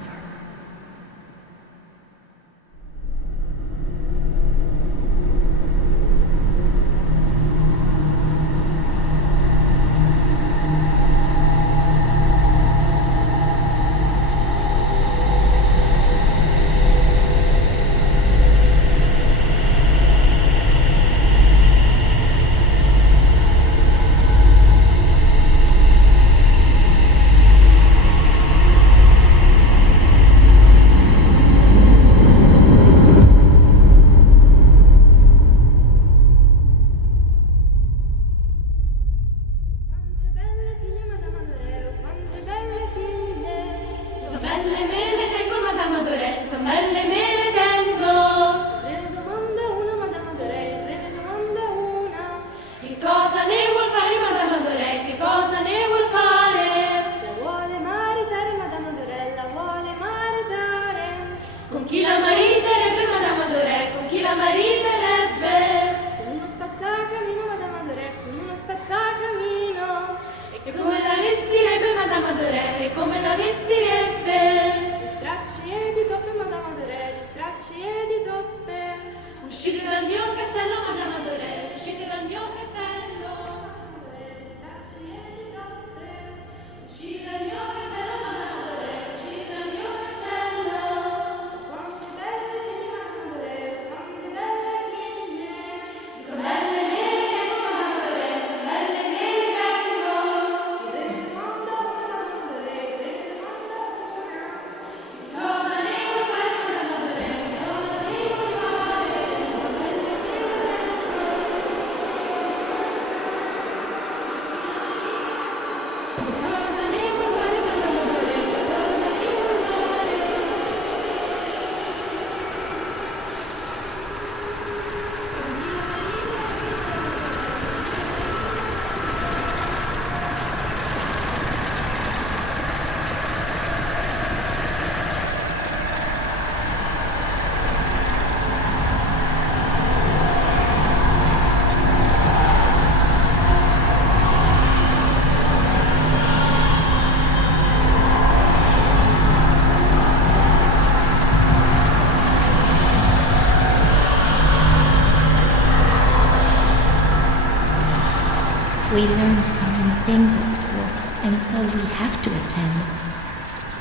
We learn so many things at school, and so we have to attend.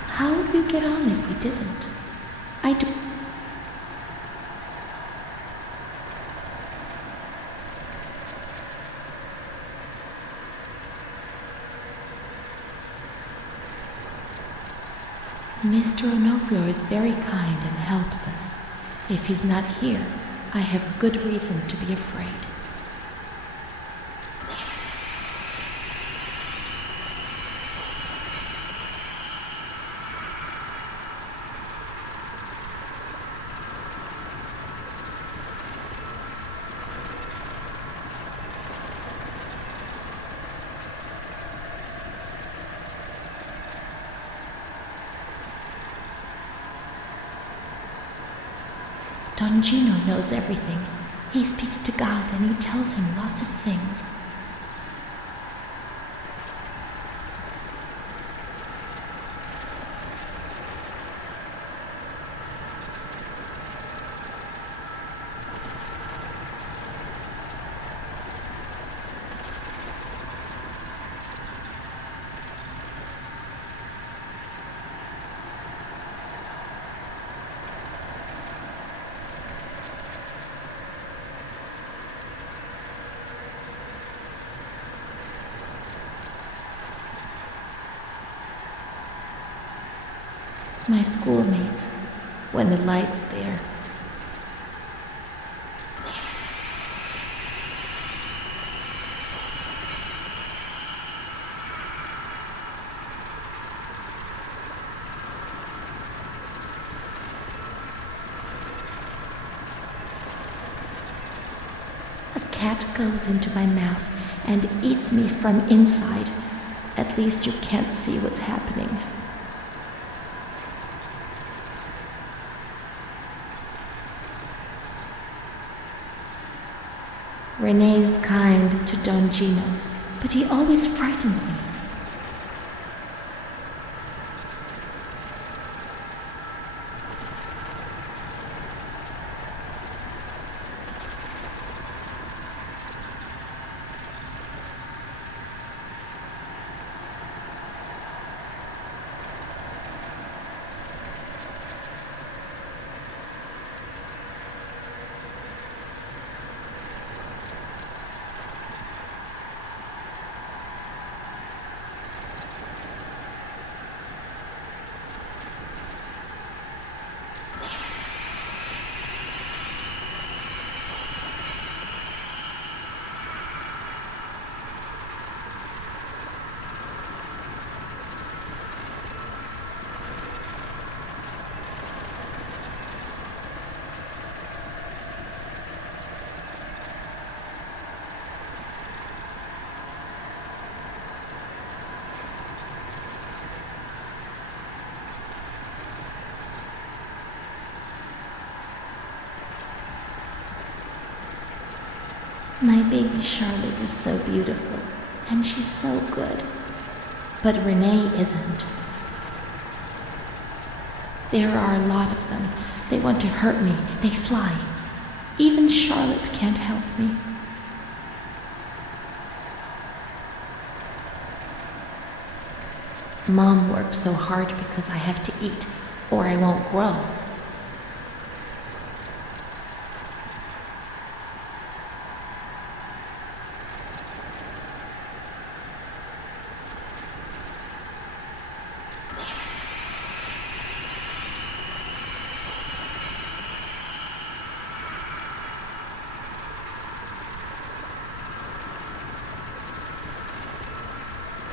How would we get on if we didn't? I do. Mr. Onofrio is very kind and helps us. If he's not here, I have good reason to be afraid. Don Gino knows everything. He speaks to God and he tells him lots of things. My schoolmates, when the light's there. A cat goes into my mouth and eats me from inside. At least you can't see what's happening. Rene's kind to Don Gino, but he always frightens me. My baby Charlotte is so beautiful, and she's so good. But Rene isn't. There are a lot of them. They want to hurt me. They fly. Even Charlotte can't help me. Mom works so hard because I have to eat, or I won't grow.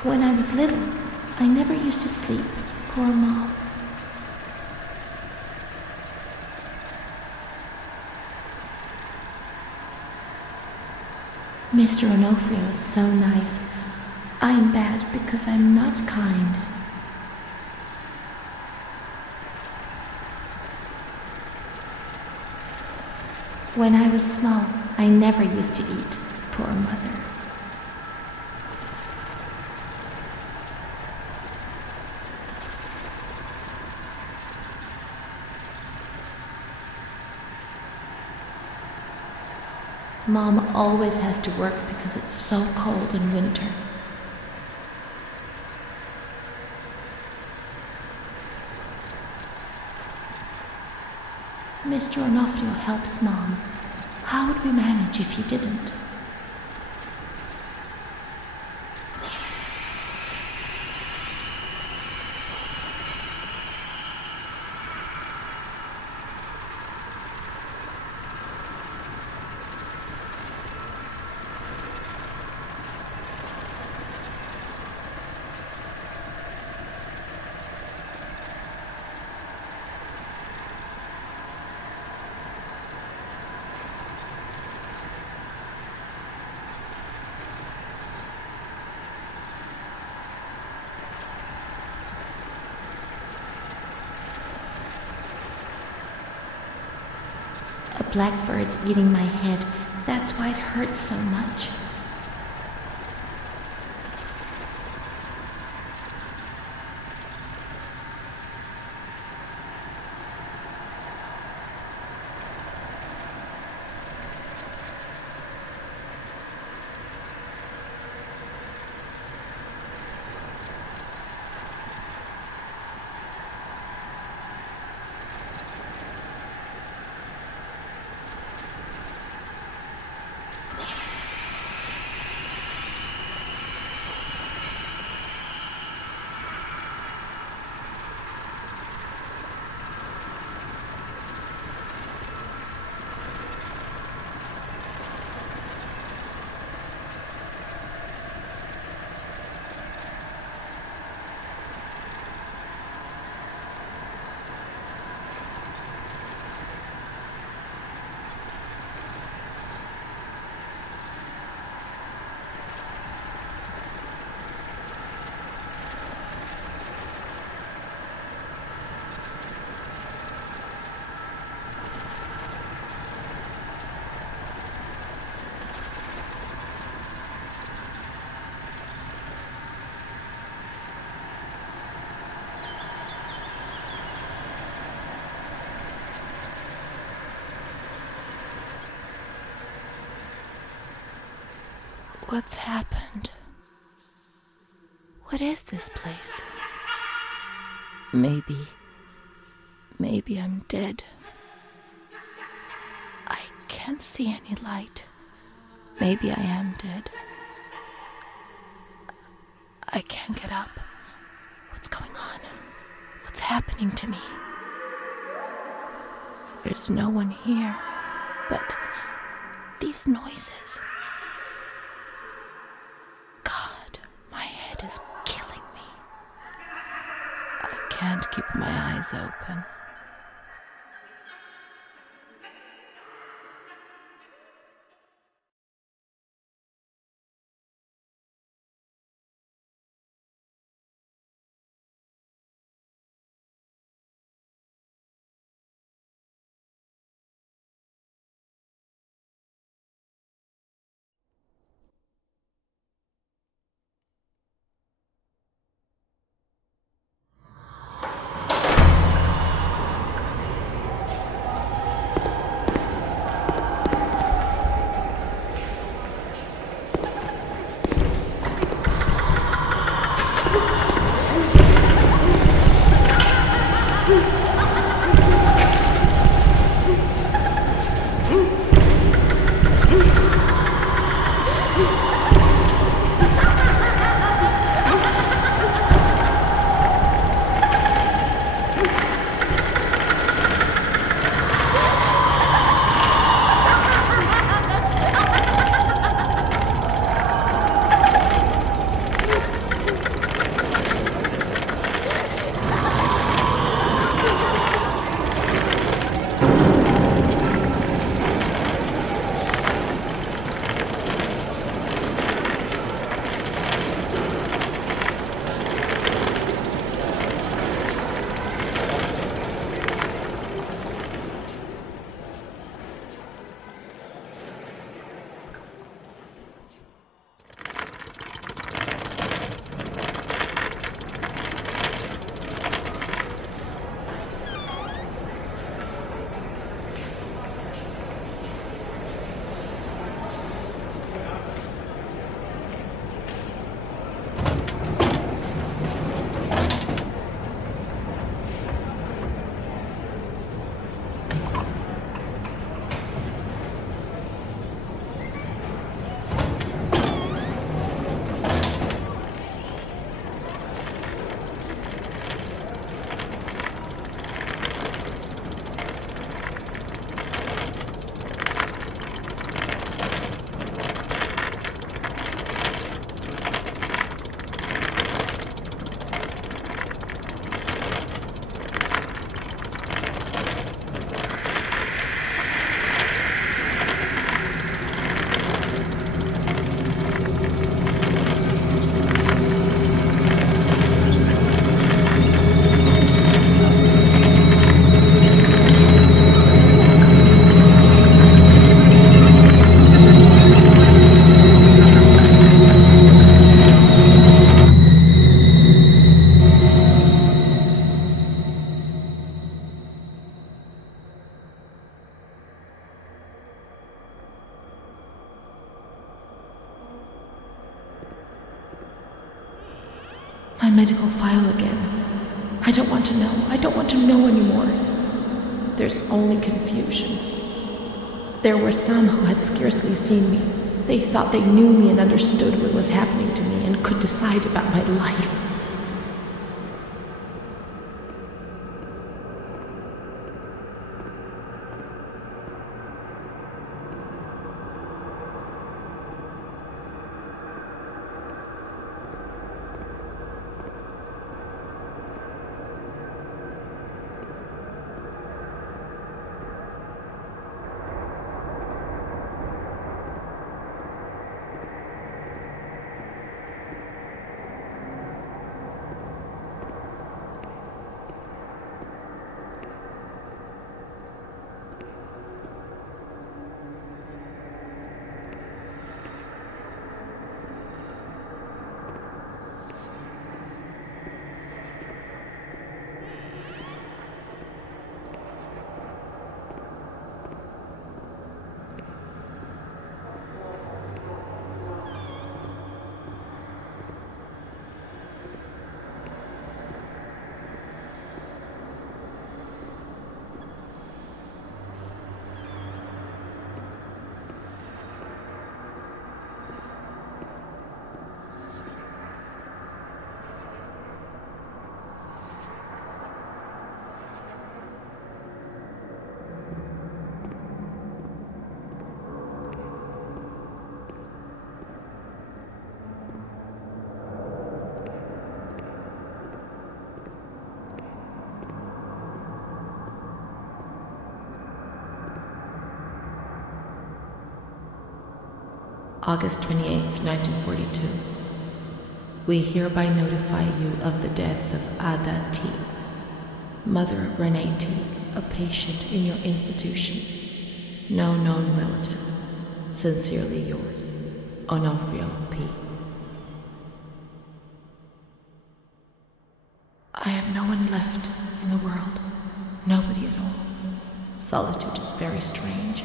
When I was little, I never used to sleep. Poor Mom. Mr. Onofrio is so nice. I'm bad because I'm not kind. When I was small, I never used to eat. Poor Mother. Mom always has to work because it's so cold in winter. Mr. Onofrio helps Mom. How would we manage if he didn't? A blackbird's eating my head. That's why it hurts so much. What's happened? What is this place? Maybe I'm dead. I can't see any light. Maybe I am dead. I can't get up. What's going on? What's happening to me? There's no one here, but these noises. God, my head is killing me. I can't keep my eyes open. My medical file again. I don't want to know. I don't want to know anymore. There's only confusion. There were some who had scarcely seen me. They thought they knew me and understood what was happening to me and could decide about my life. August 28, 1942. We hereby notify you of the death of Ada T., mother of Renee T., a patient in your institution. No known relative. Sincerely yours, Onofrio P. I have no one left in the world. Nobody at all. Solitude is very strange.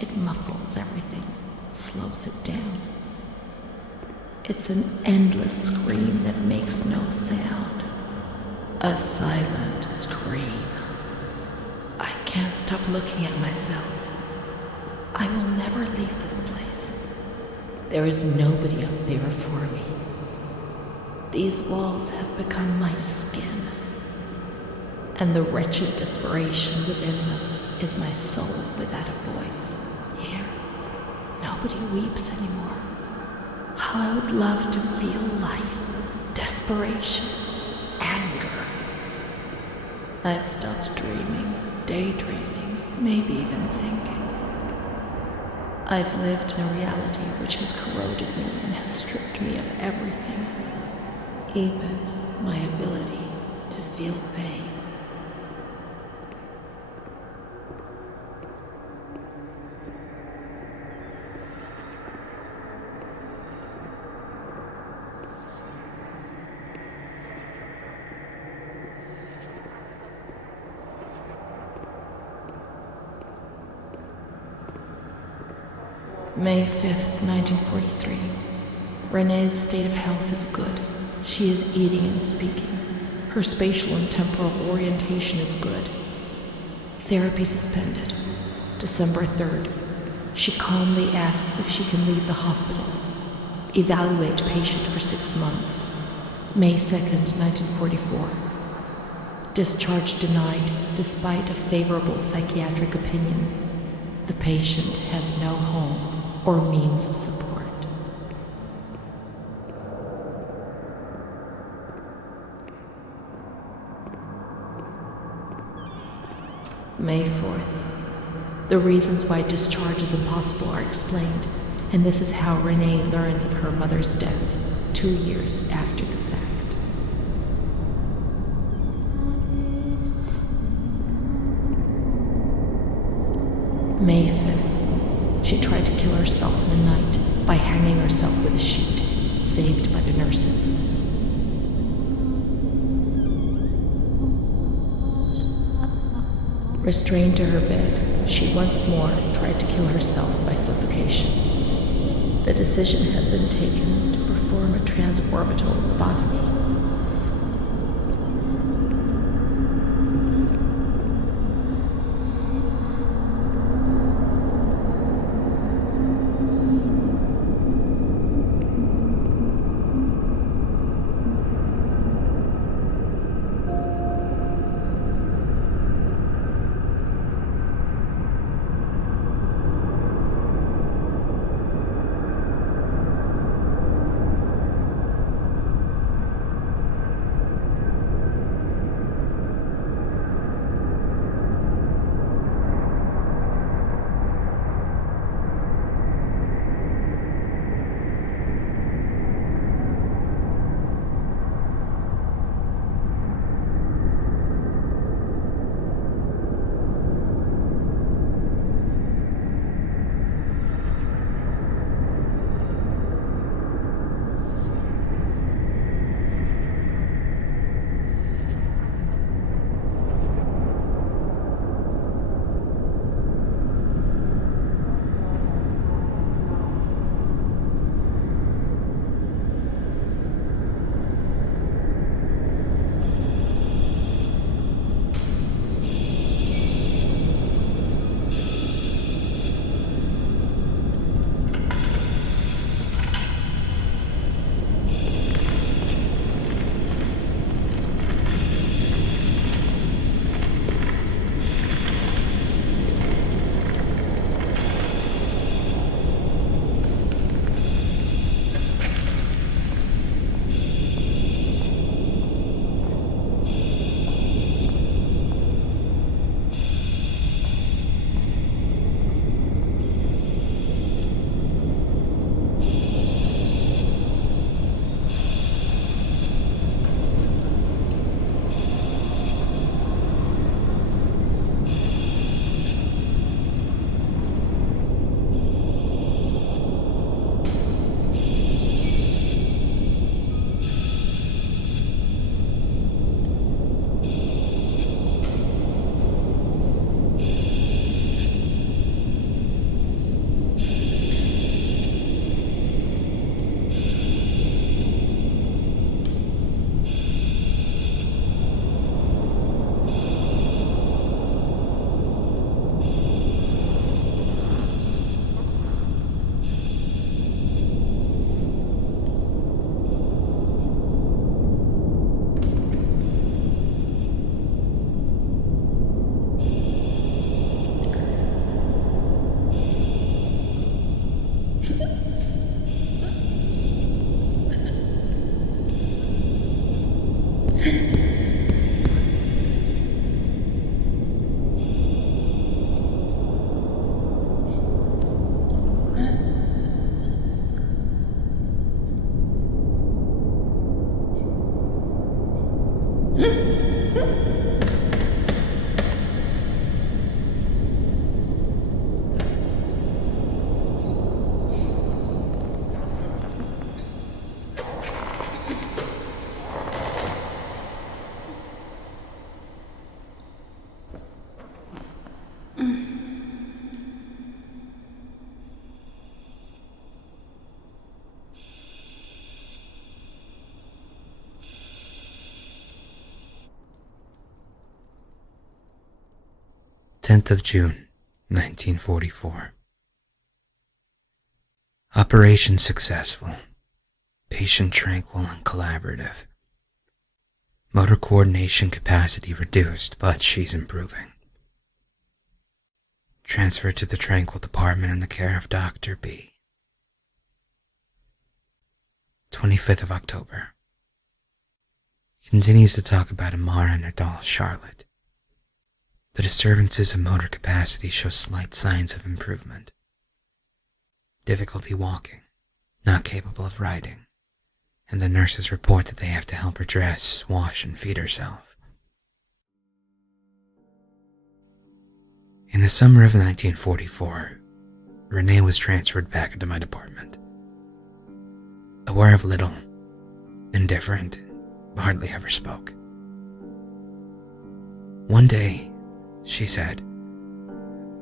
It muffles everything, slows it down. It's an endless scream that makes no sound. A silent scream. I can't stop looking at myself. I will never leave this place. There is nobody up there for me. These walls have become my skin, and the wretched desperation within them is my soul without a voice. Here, nobody weeps anymore. How I would love to feel life, desperation, anger. I've stopped dreaming, daydreaming, maybe even thinking. I've lived in a reality which has corroded me and has stripped me of everything, even my ability to feel pain. May 5th, 1943. Renee's state of health is good. She is eating and speaking. Her spatial and temporal orientation is good. Therapy suspended. December 3rd. She calmly asks if she can leave the hospital. Evaluate patient for 6 months. May 2nd, 1944. Discharge denied despite a favorable psychiatric opinion. The patient has no home or means of support. May 4th. The reasons why discharge is impossible are explained, and this is how Renee learns of her mother's death 2 years after the fact. May 5th. She tried to kill herself in the night by hanging herself with a sheet, saved by the nurses. Restrained to her bed, she once more tried to kill herself by suffocation. The decision has been taken to perform a transorbital lobotomy. June 1944. Operation successful. Patient tranquil and collaborative. Motor coordination capacity reduced, but she's improving. Transferred to the Tranquil department in the care of Dr. B. 25th of October. Continues to talk about Amara and her doll, Charlotte. The disturbances of motor capacity show slight signs of improvement. Difficulty walking, not capable of riding, and the nurses report that they have to help her dress, wash, and feed herself. In the summer of 1944, Renee was transferred back into my department. Aware of little, indifferent, hardly ever spoke. One day, she said,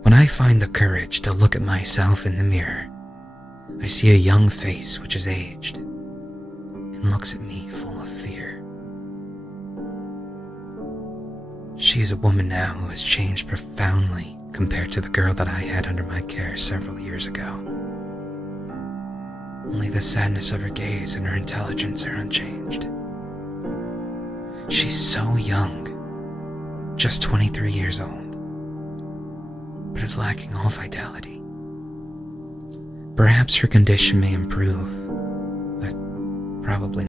"When I find the courage to look at myself in the mirror, I see a young face which is aged and looks at me full of fear." She is a woman now who has changed profoundly compared to the girl that I had under my care several years ago. Only the sadness of her gaze and her intelligence are unchanged. She's so young, just 23 years old, but is lacking all vitality. Perhaps her condition may improve, but probably